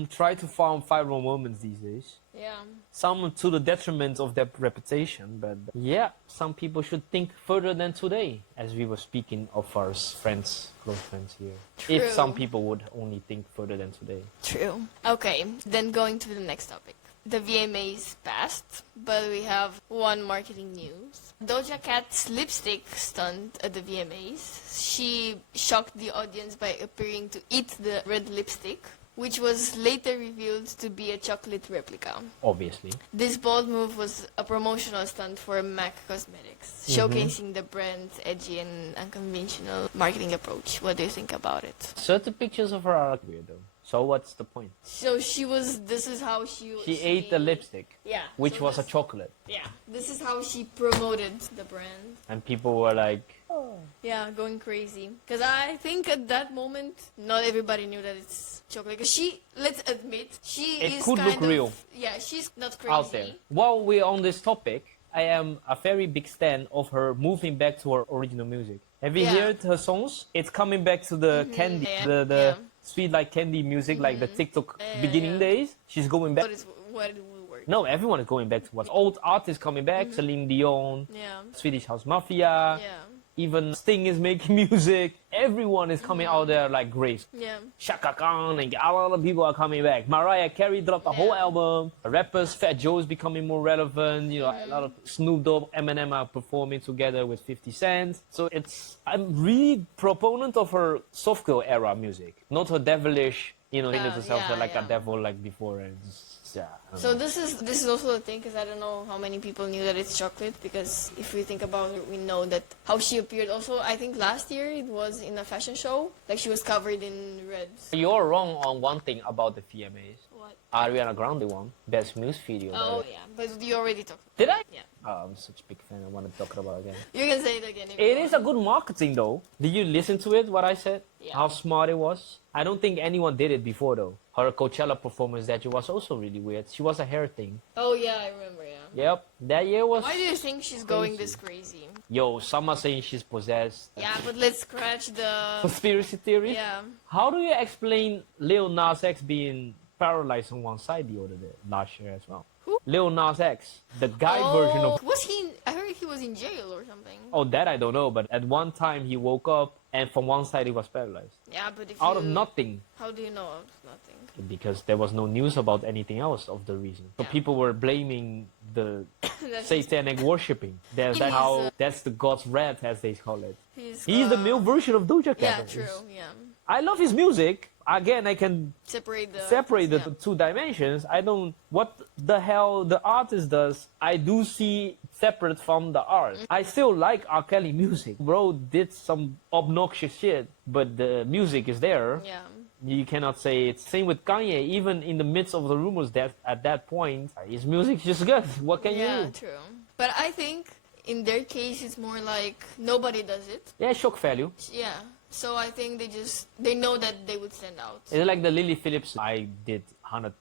try to farm viral moments these days. Yeah. Some to the detriment of their reputation, but yeah, some people should think further than today, as we were speaking of our friends, close friends here. If True. some people would only think further than today. True. Okay, then going to the next topic. The VMAs passed, but we have one marketing news. Doja Cat's lipstick stunt at the VMAs. She shocked the audience by appearing to eat the red lipstick, which was later revealed to be a chocolate replica. Obviously. This bold move was a promotional stunt for MAC Cosmetics, showcasing the brand's edgy and unconventional marketing approach. What do you think about it? Certain pictures of her are weird though. So what's the point? So this is how she ate the lipstick, Yeah. which so was a this- chocolate. Yeah. This is how she promoted the brand. And people were like, Yeah, going crazy. Because I think at that moment, not everybody knew that it's chocolate. Because let's admit, she It is could kind look of, real. Yeah, she's not crazy. out there. While we're on this topic, I am a very big fan of her moving back to her original music. Have you Yeah. heard her songs? It's coming back to the candy, yeah, the yeah. sweet like candy music, like the TikTok Yeah, beginning yeah. days. She's going back. What will work. No, everyone is going back to what old artists coming back. Celine Dion, Yeah. Swedish House Mafia. Yeah. Even Sting is making music. Everyone is coming out there like Grace. Yeah. Shaka Khan and a lot of people are coming back. Mariah Carey dropped a whole Yeah. album. Rappers, Fat Joe is becoming more relevant. You know, a lot of Snoop Dogg, Eminem are performing together with 50 Cent. So I'm really proponent of her soft girl era music, not her devilish. You know, into herself yeah, like yeah. a devil like before. And yeah. I don't So know. this is also a thing because I don't know how many people knew that it's chocolate because if we think about it, we know that how she appeared. Also, I think last year it was in a fashion show, like she was covered in red. You're wrong on one thing about the VMAs. What? Ariana Grande won Best News Video. Oh right? yeah, but you already talked. Did I? Yeah. Oh, I'm such a big fan. I want to talk about it again. You can say it again. If It you is a want. good marketing though. Did you listen to it, what I said? Yeah. How smart it was? I don't think anyone did it before though. Her Coachella performance that year was also really weird. She was a hair thing. Oh yeah, I remember. Yeah. Yep, that year was... Why do you think she's going this crazy? Yo, some are saying she's possessed. Yeah, but let's scratch the. Conspiracy theory? Yeah. How do you explain Lil Nas X being paralyzed on one side the other day, last year as well? Who? Lil Nas X, the guy version of... Was he? I heard he was in jail or something. Oh, that I don't know, but at one time he woke up and from one side he was paralyzed. Yeah, but if Out you, of nothing. How do you know of nothing? Because there was no news about anything else of the reason. So Yeah. people were blaming the That's satanic worshipping. That's He's, how that's the God's wrath, as they call it. He's The male version of Doja Cat. Yeah, true. Yeah. I love his music. Again, I can Separate the. separate the yeah. two dimensions. I don't. What the hell the artist does, I do see separate from the art. I still like R. Kelly music. Bro did some obnoxious shit, but the music is there. Yeah. You cannot say it's same with Kanye. Even in the midst of the rumors that at that point his music's just good. What can Yeah, you do? true. But I think in their case it's more like nobody does it. Yeah, shock value. Yeah. So I think they know that they would stand out. It's like the Lily Phillips. I did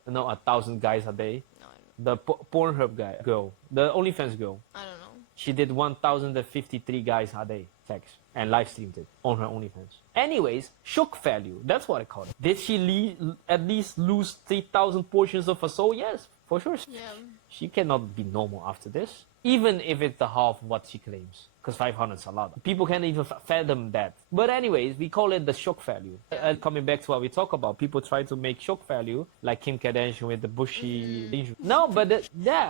1,000 guys a day. No, The Pornhub girl, the OnlyFans girl. I don't know. She did 1,053 guys a day, sex, and live streamed it on her OnlyFans. Anyways, shock value. That's what I call it. Did she at least lose 3,000 portions of her soul? Yes, for sure. Yeah. She cannot be normal after this, even if it's the half of what she claims. Because 500 is a lot. People can't even fathom that. But anyways, we call it the shock value. Coming back to what we talk about, people try to make shock value, like Kim Kardashian with the bushy... No, but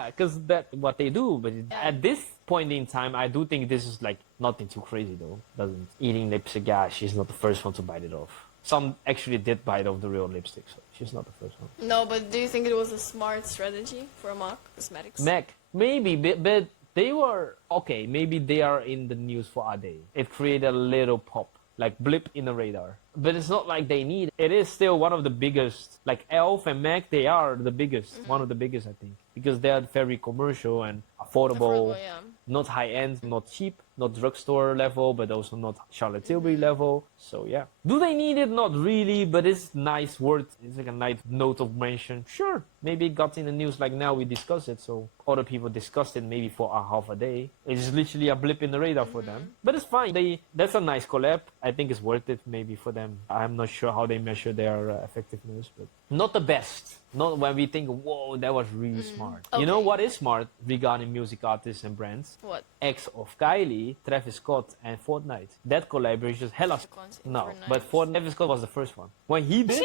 because that's what they do. But at this point in time, I do think this is like nothing too crazy though. Doesn't eating lipstick, yeah, she's not the first one to bite it off. Some actually did bite off the real lipstick, so she's not the first one. No, but do you think it was a smart strategy for MAC Cosmetics? MAC, maybe, but they were okay. Maybe they are in the news for a day. It created a little pop. like blip in the radar. But it's not like they need it. It is still one of the biggest. Like Elf and Mac, they are the biggest. One of the biggest, I think. Because they are very commercial and affordable. Yeah. Not high-end, not cheap, not drugstore level, but also not Charlotte Tilbury level. So yeah. Do they need it? Not really, but it's nice word. It's like a nice note of mention. Sure. Maybe it got in the news like now we discuss it, so other people discussed it maybe for a half a day. It's literally a blip in the radar for them. But it's fine. That's a nice collab. I think it's worth it maybe for them. I'm not sure how they measure their effectiveness, but not the best. Not when we think, whoa, that was really smart. Okay. You know what is smart regarding music artists and brands? What? Ex of Kylie, Travis Scott, and Fortnite. That collaboration is hella. No, but Travis Scott was the first one. When he did,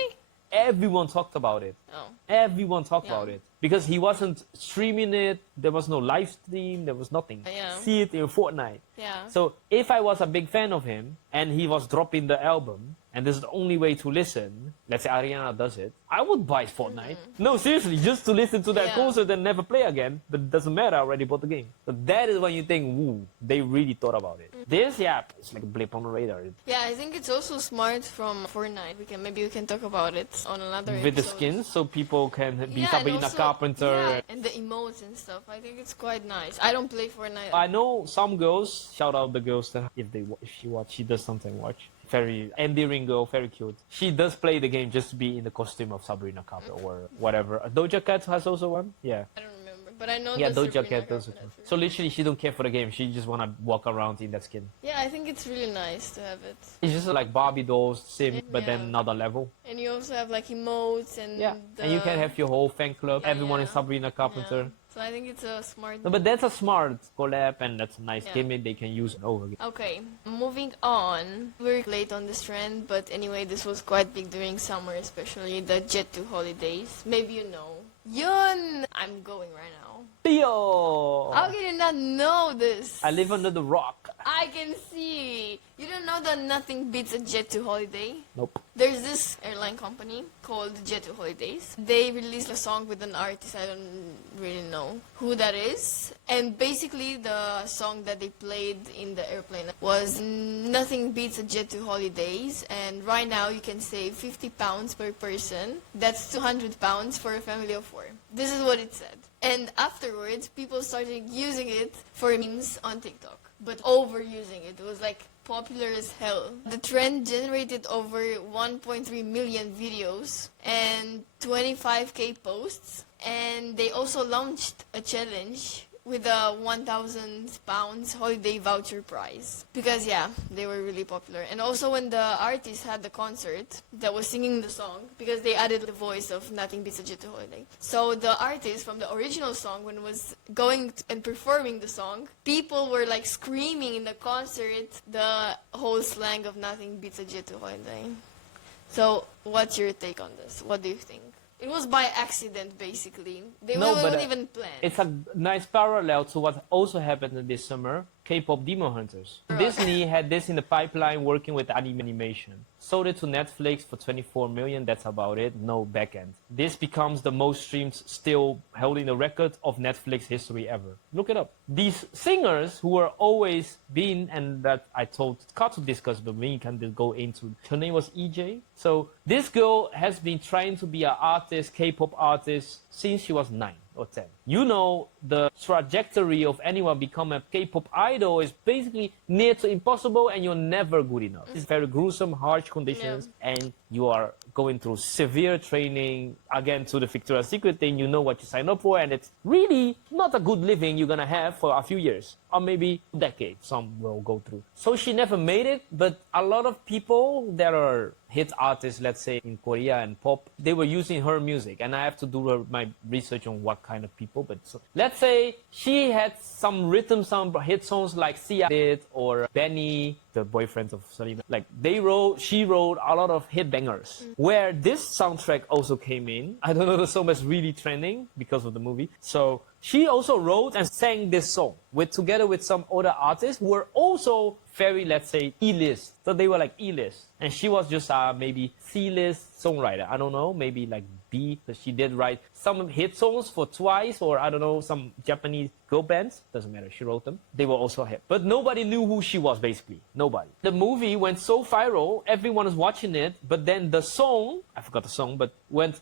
everyone talked about it. Oh. Everyone talked about it. Because he wasn't streaming it, there was no live stream, there was nothing. Yeah. See it in Fortnite. Yeah. So if I was a big fan of him and he was dropping the album, and this is the only way to listen, let's say Ariana does it, I would buy Fortnite. No, seriously, just to listen to that concert and never play again. But it doesn't matter, I already bought the game. So that is when you think, woo, they really thought about it. This, it's like a blip on the radar. Yeah, I think it's also smart from Fortnite. Maybe we can talk about it on another With the episode. skins, so people can be and Sabrina also- Carpenter. Yeah, and the emotes and stuff. I think it's quite nice. I don't play Fortnite. I know some girls, shout out the girls that if she watch, she does something watch. Very endearing girl, very cute. She does play the game just to be in the costume of Sabrina Carpenter or whatever. Doja Cat has also one. Yeah. I don't remember, but I know. Yeah, the Doja Sabrina Cat does. Carpenter. So literally, she don't care for the game. She just wanna walk around in that skin. Yeah, I think it's really nice to have it. It's just like Barbie dolls, sim, but then Yeah. another level. And you also have like emotes and Yeah, and you can have your whole fan club. Everyone is Sabrina Carpenter. Yeah. So I think it's a smart. No, but that's a smart collab and that's a nice Yeah. gimmick they can use over again. Okay, moving on. We're late on this trend, but anyway, this was quite big during summer, especially the Jet to holidays. Maybe you know. Yun! I'm going right now. Theo! How can you not know this? I live under the rock. I can see. You don't know that nothing beats a Jet to holiday? Nope. There's this airline company called Jet to Holidays. They released a song with an artist. I don't really know who that is. And basically the song that they played in the airplane was Nothing Beats a Jet to Holidays. And right now you can save £50 per person. That's £200 for a family of 4. This is what it said. And afterwards, people started using it for memes on TikTok. But overusing it. It was like popular as hell. The trend generated over 1.3 million videos and 25k posts. And they also launched a challenge with a £1,000 holiday voucher prize. Because they were really popular. And also when the artist had the concert that was singing the song, because they added the voice of Nothing Beats a Jet to Holiday. So the artist from the original song, when it was going and performing the song, people were like screaming in the concert the whole slang of Nothing Beats a Jet to Holiday. So what's your take on this? What do you think? It was by accident, basically. They weren't even planned. It's a nice parallel to what also happened this summer, K-pop Demon Hunters. Disney had this in the pipeline working with animation. Sold it to Netflix for 24 million, that's about it, no backend. This becomes the most streamed, still holding the record of Netflix history ever. Look it up. These singers who were always been, and that I told Kat to discuss, but we can go into, her name was EJ. So this girl has been trying to be an artist, K-pop artist, since she was 9 or 10. You know, the trajectory of anyone become a K-pop idol is basically near to impossible and you're never good enough. It's very gruesome, harsh conditions and you are going through severe training. Again, to the Victoria's Secret thing, you know what you sign up for and it's really not a good living you're gonna have for a few years or maybe a decade, some will go through. So she never made it, but a lot of people that are hit artists, let's say in Korea and pop, they were using her music and I have to do my research on what kind of people, but so, let's say she had some rhythm, some hit songs like Sia did or Benny, the boyfriend of Selena. Like she wrote a lot of hit bangers. Where this soundtrack also came in. I don't know, the song was really trending because of the movie. So she also wrote and sang this song together with some other artists who were also very, let's say, E-list. So they were like E-list. And she was just maybe C-list songwriter. I don't know, maybe like B. So she did write some hit songs for Twice or I don't know, some Japanese girl bands, doesn't matter, she wrote them. They were also a hit. But nobody knew who she was, basically. Nobody. The movie went so viral, everyone was watching it, but then the song, I forgot the song, but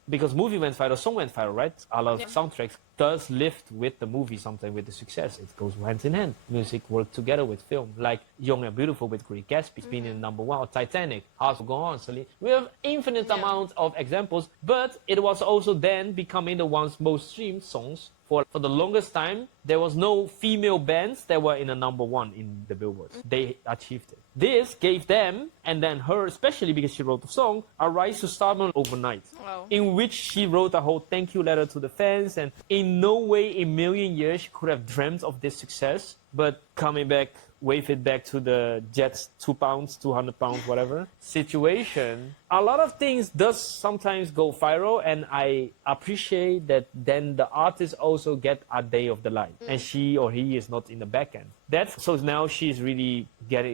because movie went viral, song went viral, right? A lot of soundtracks does lift with the movie, sometimes with the success. It goes hand in hand. Music works together with film, like Young and Beautiful with Great Gatsby being in number 1, or Titanic, Hearts Will Go On, Celine. We have infinite amount of examples, but it was also then becoming the one's most streamed songs. For the longest time, there was no female bands that were in a number 1 in the Billboard. They achieved it. This gave them, and then her, especially because she wrote the song, a rise to stardom overnight. Wow. In which she wrote a whole thank you letter to the fans, and in no way in a million years she could have dreamt of this success. But coming back, wave it back to the Jets 2 pounds, 200 pounds, whatever situation. A lot of things does sometimes go viral, and I appreciate that then the artist also get a day of the light, and she or he is not in the back end. So now she's really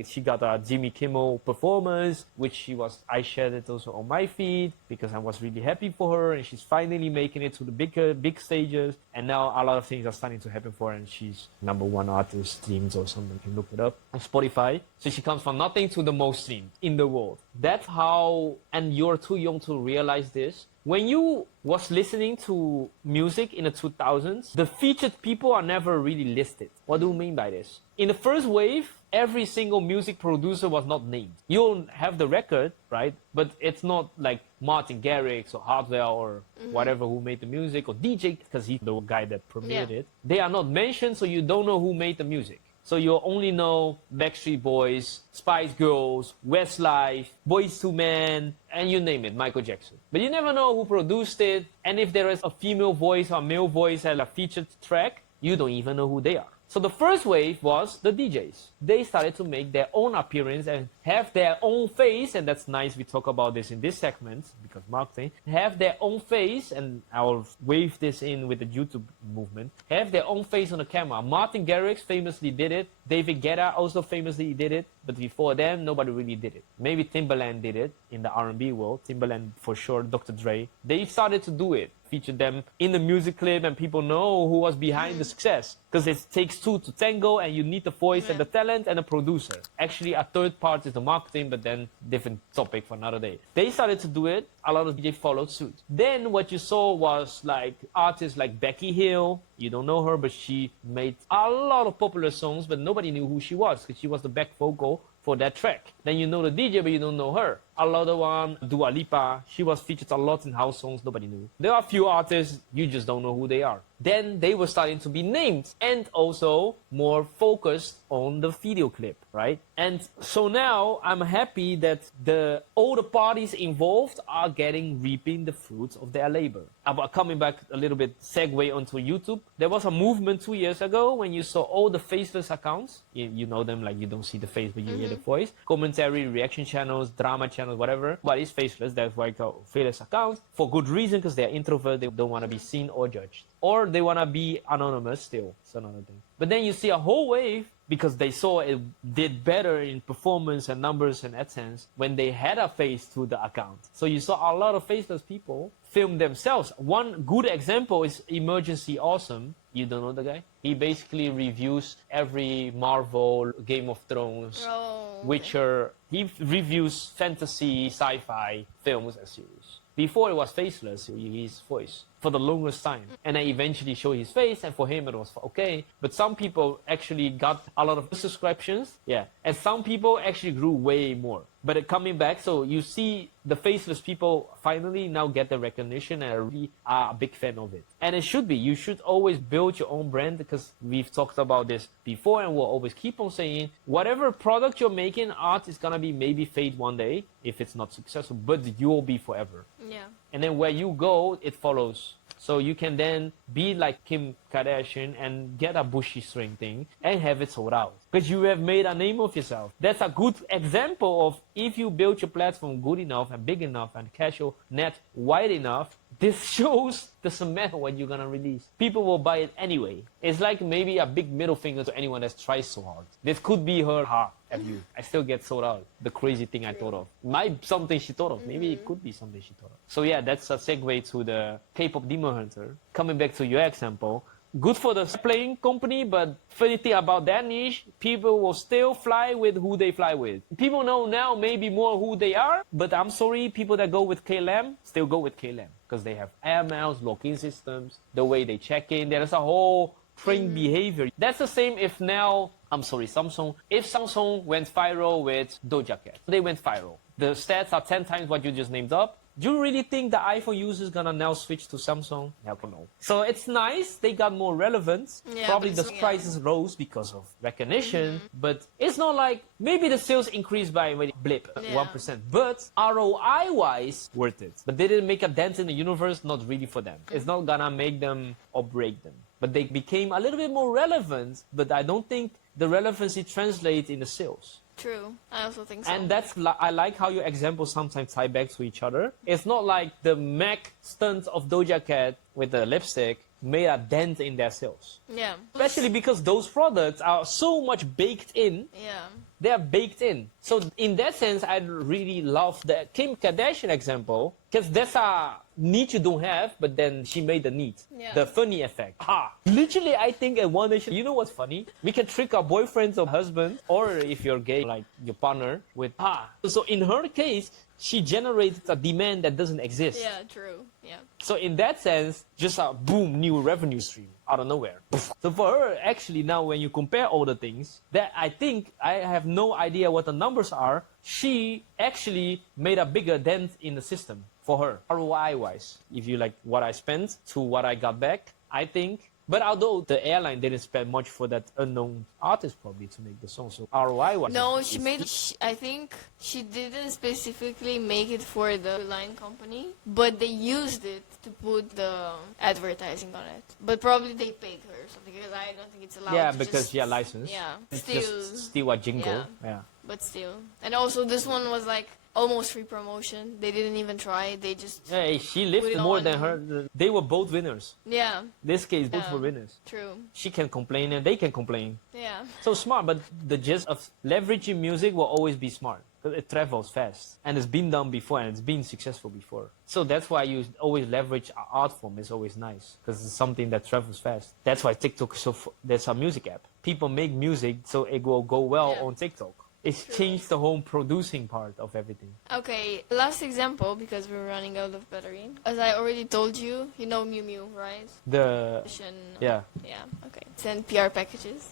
she got a Jimmy Kimmel performance, which I shared it also on my feed because I was really happy for her, and she's finally making it to the big stages, and now a lot of things are starting to happen for her, and she's number 1 artist streams or something. You can look it up on Spotify. So she comes from nothing to the most streamed in the world. That's how, and you're too young to realize this. When you was listening to music in the 2000s, the featured people are never really listed. What do you mean by this? In the first wave, every single music producer was not named. You'll have the record, right? But it's not like Martin Garrix or Hardwell or whatever who made the music, or DJ, because he's the guy that premiered it. They are not mentioned, so you don't know who made the music. So you only know Backstreet Boys, Spice Girls, Westlife, Boyz II Men, and you name it, Michael Jackson. But you never know who produced it, and if there is a female voice or male voice at a featured track, you don't even know who they are. So the first wave was the DJs. They started to make their own appearance and have their own face, and that's nice, we talk about this in this segment, because marketing, have their own face, and I'll wave this in with the YouTube movement, have their own face on the camera. Martin Garrix famously did it, David Guetta also famously did it, but before them, nobody really did it. Maybe Timbaland did it in the R&B world, Timbaland for sure, Dr. Dre. They started to do it, featured them in the music clip, and people know who was behind the success. Because it takes 2 to tango, and you need the voice and the talent and a producer. Actually, a third part is the marketing, but then different topic for another day. They started to do it, a lot of DJs followed suit. Then what you saw was like artists like Becky Hill. You don't know her, but she made a lot of popular songs, but nobody knew who she was because she was the back vocal for that track. Then you know the DJ, but you don't know her. Another one, Dua Lipa, she was featured a lot in house songs, nobody knew. There are a few artists, you just don't know who they are. Then they were starting to be named and also more focused on the video clip, right? And so now I'm happy that all the parties involved are reaping the fruits of their labor. About coming back a little bit, segue onto YouTube, there was a movement 2 years ago when you saw all the faceless accounts. You know them, like you don't see the face, but you hear the voice. Commentary, reaction channels, drama channels, whatever. But it's faceless, that's why I call faceless accounts. For good reason, because they're introvert, they don't want to be seen or judged. Or they want to be anonymous still. It's another thing. But then you see a whole wave because they saw it did better in performance and numbers and AdSense when they had a face to the account. So you saw a lot of faceless people film themselves. One good example is Emergency Awesome. You don't know the guy? He basically reviews every Marvel, Game of Thrones, Witcher. He reviews fantasy, sci-fi films and series. Before it was faceless, his voice, for the longest time. And I eventually showed his face, and for him it was okay. But some people actually got a lot of subscriptions, and some people actually grew way more. But coming back, so you see the faceless people finally now get the recognition and are really a big fan of it. And it should be. You should always build your own brand because we've talked about this before and we'll always keep on saying whatever product you're making, art is gonna be maybe fade one day if it's not successful, but you'll be forever. Yeah. And then where you go, it follows. So you can then be like Kim Kardashian and get a bushy string thing and have it sold out. Because you have made a name of yourself. That's a good example of if you build your platform good enough and big enough and casual net wide enough, this shows doesn't matter what you're gonna release. People will buy it anyway. It's like maybe a big middle finger to anyone that tries so hard. This could be her heart at you. I still get sold out. The crazy thing I thought of. Might be something she thought of. Maybe it could be something she thought of. So yeah, that's a segue to the K-pop Demon Hunter. Coming back to your example, good for the playing company, but funny thing about that niche, people will still fly with who they fly with. People know now maybe more who they are, but I'm sorry, people that go with KLM still go with KLM because they have airmails, lock-in systems, the way they check in. There's a whole trained behavior. That's the same if now, I'm sorry, Samsung. If Samsung went viral with Doja Cat, they went viral. The stats are 10 times what you just named up. Do you really think the iPhone users gonna now switch to Samsung? Hell no. So it's nice, they got more relevance. Yeah, Probably the but prices rose because of recognition, but it's not like, maybe the sales increased by a blip, 1%, but ROI-wise, worth it. But they didn't make a dent in the universe, not really for them. It's not gonna make them or break them. But they became a little bit more relevant, but I don't think the relevancy translates in the sales. True, I also think so. And I like how your examples sometimes tie back to each other. It's not like the MAC stunt of Doja Cat with the lipstick made a dent in their sales. Yeah. Especially because those products are so much baked in. Yeah. They are baked in. So in that sense, I really love the Kim Kardashian example, because that's a need you don't have, but then she made the need. Yeah. The funny effect. Literally, I think at one nation, you know what's funny? We can trick our boyfriends or husbands, or if you're gay, like your partner, with So in her case, she generated a demand that doesn't exist. Yeah, true. Yeah. So in that sense, just a boom, new revenue stream out of nowhere. So for her, actually, now when you compare all the things, that I think, I have no idea what the numbers are, she actually made a bigger dent in the system for her, ROI-wise. If you like what I spent to what I got back, I think. But although the airline didn't spend much for that unknown artist probably to make the song, so ROI-wise... No, she made... I think she didn't specifically make it for the line company, but they used it to put the advertising on it. But probably they paid her or something, because I don't think it's allowed Yeah, to because just, she had license. Yeah, It's still... just still a jingle. Yeah. But still. And also this one was like almost free promotion. They didn't even try. They just... Hey, she put lived it more on. than her. They were both winners. Yeah, This case, both were winners. true. She can complain and they can complain. Yeah. So smart, but the gist of leveraging music will always be smart. Because it travels fast. And it's been done before and it's been successful before. So that's why you always leverage an art form. It's always nice. Because it's something that travels fast. That's why TikTok is so... There's a music app. People make music so it will go well on TikTok. It's changed the whole producing part of everything. Okay, last example, because we're running out of battery. As I already told you, you know MiuMiu, right? Yeah, okay. Send PR packages.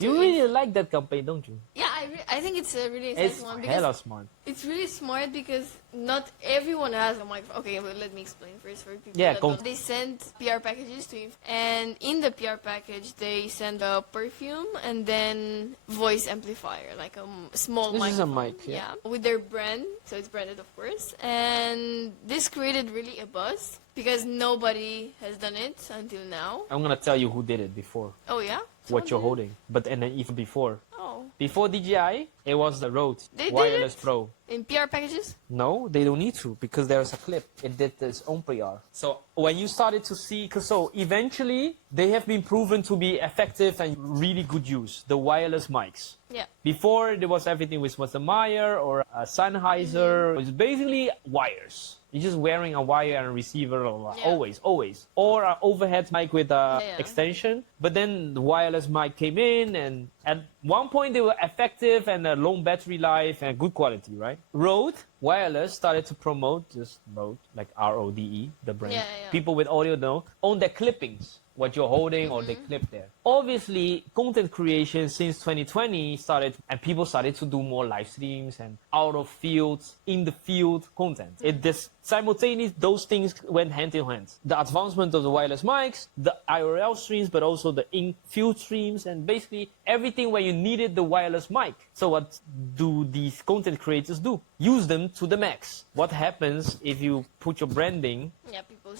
You really like that campaign, don't you? Yeah, I think it's a really exciting one. It's hella smart. It's really smart because not everyone has a microphone. Okay, well, let me explain first for people. Yeah, They send PR packages to you, and in the PR package, they send a perfume and then voice amplifier, like a small This microphone. is a mic, yeah. With their brand, so it's branded, of course. And this created really a buzz because nobody has done it until now. I'm gonna tell you who did it before. Oh yeah. What you're holding. But and then even before. Oh. Before DJI, it was the Rode They did Wireless it? Pro. In PR packages? No, they don't need to because there's a clip. It did its own PR. So when you started to see, so eventually they have been proven to be effective and really good use, the wireless mics. Yeah. Before there was everything with a Meyer or a Sennheiser. It's basically wires. You're just wearing a wire and a receiver always. Or an overhead mic with a extension. But then the wireless mic came in and at one point they were effective and a long battery life and good quality, right? Rode Wireless started to promote just Rode, like RODE, the brand. People with audio know, on their clippings. What you're holding or they clip there. Obviously, content creation since 2020 started and people started to do more live streams and out of field, in the field content. It just simultaneous, those things went hand in hand. The advancement of the wireless mics, the IRL streams, but also the in-field streams and basically everything where you needed the wireless mic. So what do these content creators do? Use them to the max. What happens if you put your branding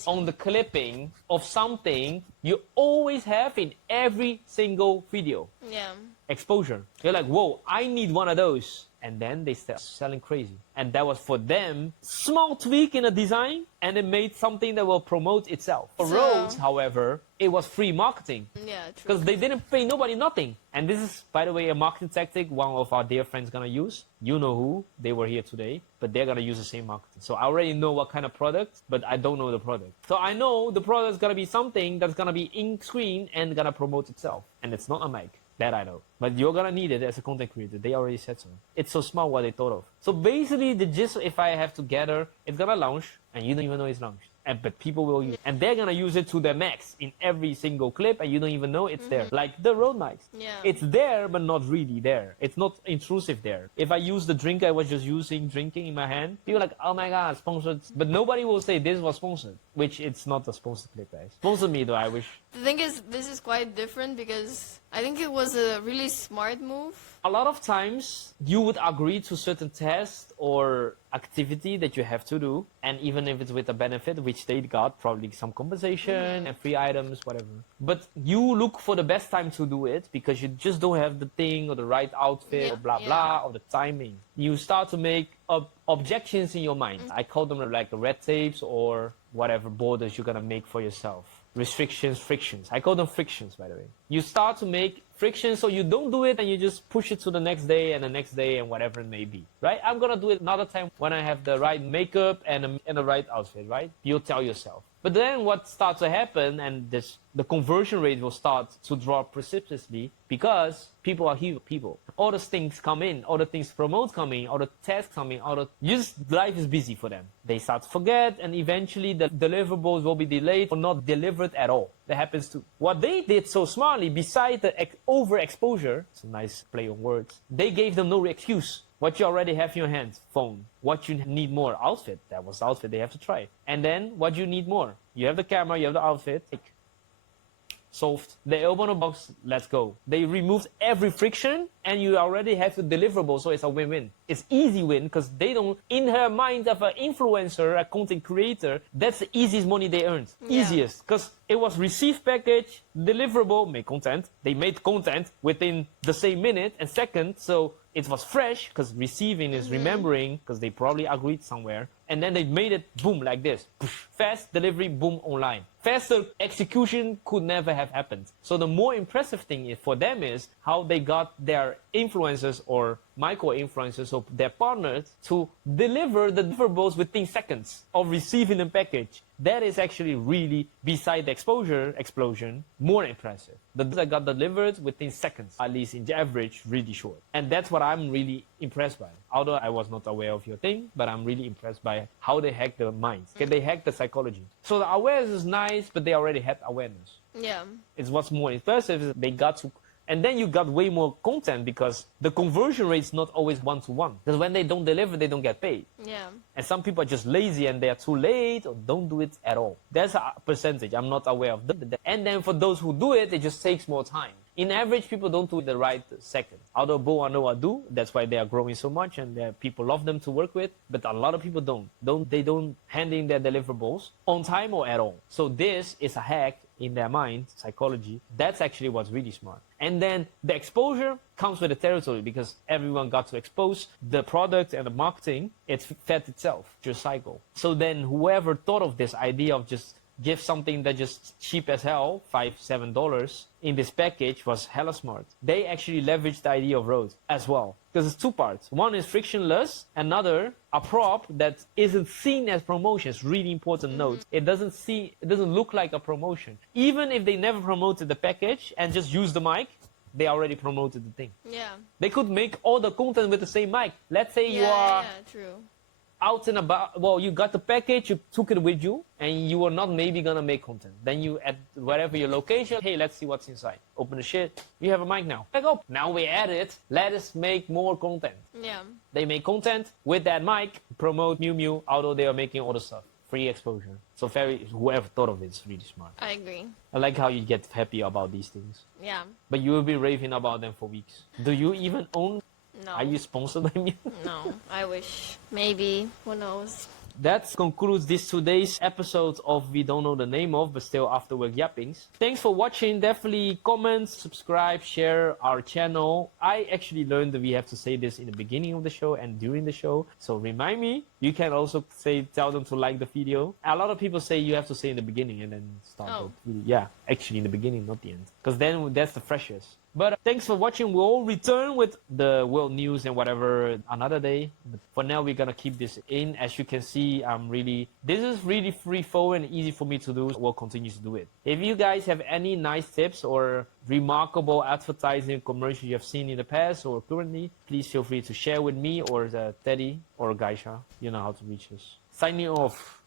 on the clipping of something you always have in every single video? Yeah. exposure. They're like, whoa, I need one of those. And then they start selling crazy. And that was for them, small tweak in a design, and it made something that will promote itself. For Rose, however, it was free marketing. Yeah, true. Because they didn't pay nobody nothing. And this is, by the way, a marketing tactic one of our dear friends gonna use. You know who, they were here today, but they're gonna use the same marketing. So I already know what kind of product, but I don't know the product. So I know the product is gonna be something that's gonna be in screen and gonna promote itself. And it's not a mic. That I know. But you're gonna need it as a content creator. They already said so. It's so smart what they thought of. So basically the gist, if I have to gather, it's gonna launch and you don't even know it's launched. But people will use it. And they're gonna use it to their max in every single clip and you don't even know it's there. Like the road mics. Yeah. It's there but not really there. It's not intrusive there. If I use the drink I was just drinking in my hand, people are like, oh my god, sponsored. But nobody will say this was sponsored. Which it's not a sponsored clip, guys. Sponsor me though, I wish. The thing is, this is quite different because I think it was a really smart move. A lot of times you would agree to certain test or activity that you have to do, and even if it's with a benefit, which they got, probably some compensation and free items, whatever. But you look for the best time to do it because you just don't have the thing or the right outfit or blah blah or the timing. You start to make objections in your mind. I call them like red tapes or whatever borders you're gonna make for yourself. Restrictions, frictions. I call them frictions, by the way. You start to make frictions so you don't do it and you just push it to the next day and the next day and whatever it may be, right? I'm gonna do it another time when I have the right makeup and the right outfit, right? You'll tell yourself. But then what starts to happen, and the conversion rate will start to drop precipitously because people are here people. All the things come in, all the things promote come in, all the tasks come in, life is busy for them. They start to forget and eventually the deliverables will be delayed or not delivered at all. That happens too. What they did so smartly, besides the overexposure, it's a nice play on words, they gave them no excuse. What you already have in your hands, phone. What you need more, outfit. That was the outfit, they have to try. And then, what you need more? You have the camera, you have the outfit. Solved. They open a box, let's go. They removed every friction and you already have the deliverable, so it's a win-win. It's easy win because they don't, in her mind of an influencer, a content creator, that's the easiest money they earned. Yeah. Easiest. Because it was received package, deliverable, make content. They made content within the same minute and second, so it was fresh because receiving is remembering because they probably agreed somewhere. And then they made it boom like this. Fast delivery, boom, online. Faster execution could never have happened. So the more impressive thing for them is how they got their influencers or micro-influencers, so their partners, to deliver the deliverables within seconds of receiving the package. That is actually really, beside the exposure explosion, more impressive. The that got delivered within seconds, at least in the average, really short. And that's what I'm really impressed by. Although I was not aware of your thing, but I'm really impressed by how they hacked the minds. Okay, they hacked the psychology. So the awareness is nice, but they already had awareness. Yeah. It's what's more impressive is they got to. And then you got way more content because the conversion rate is not always one-to-one. Because when they don't deliver, they don't get paid. Yeah. And some people are just lazy and they're too late or don't do it at all. That's a percentage. I'm not aware of that. And then for those who do it, it just takes more time. In average, people don't do it the right second. Although Bo and Noah do, that's why they are growing so much and people love them to work with. But a lot of people don't. They don't hand in their deliverables on time or at all. So this is a hack in their mind, psychology. That's actually what's really smart. And then the exposure comes with the territory because everyone got to expose the product and the marketing. It fed itself, just cycle. So then whoever thought of this idea of just give something that just cheap as hell, $5-7 in this package was hella smart. They actually leveraged the idea of road as well. Because it's two parts. One is frictionless, another a prop that isn't seen as promotion. It's really important note. It doesn't look like a promotion. Even if they never promoted the package and just used the mic, they already promoted the thing. Yeah. They could make all the content with the same mic. Let's say you are true. out and about, well, you got the package, you took it with you, and you were not maybe gonna make content. Then you, at wherever your location, hey, let's see what's inside. Open the shit, we have a mic now. Like, oh, now we add it, let us make more content. Yeah. They make content with that mic, promote MiuMiu, although they are making all the stuff. Free exposure. So whoever thought of it is really smart. I agree. I like how you get happy about these things. Yeah. But you will be raving about them for weeks. Do you even own? No. Are you sponsored by me? No, I wish. Maybe. Who knows? That concludes this today's episode of We Don't Know the Name of, but still Afterworkyappings. Thanks for watching. Definitely comment, subscribe, share our channel. I actually learned that we have to say this in the beginning of the show and during the show. So remind me. You can also tell them to like the video. A lot of people say you have to say in the beginning and then start the video. Yeah, actually in the beginning, not the end. Because then that's the freshest. But thanks for watching. We'll return with the world news and whatever another day. But for now, we're gonna keep this in. As you can see, this is really free flow and easy for me to do. We'll continue to do it. If you guys have any nice tips or remarkable advertising commercials you have seen in the past or currently, please feel free to share with me or Teddy or Gaisha. You know how to reach us. Signing off.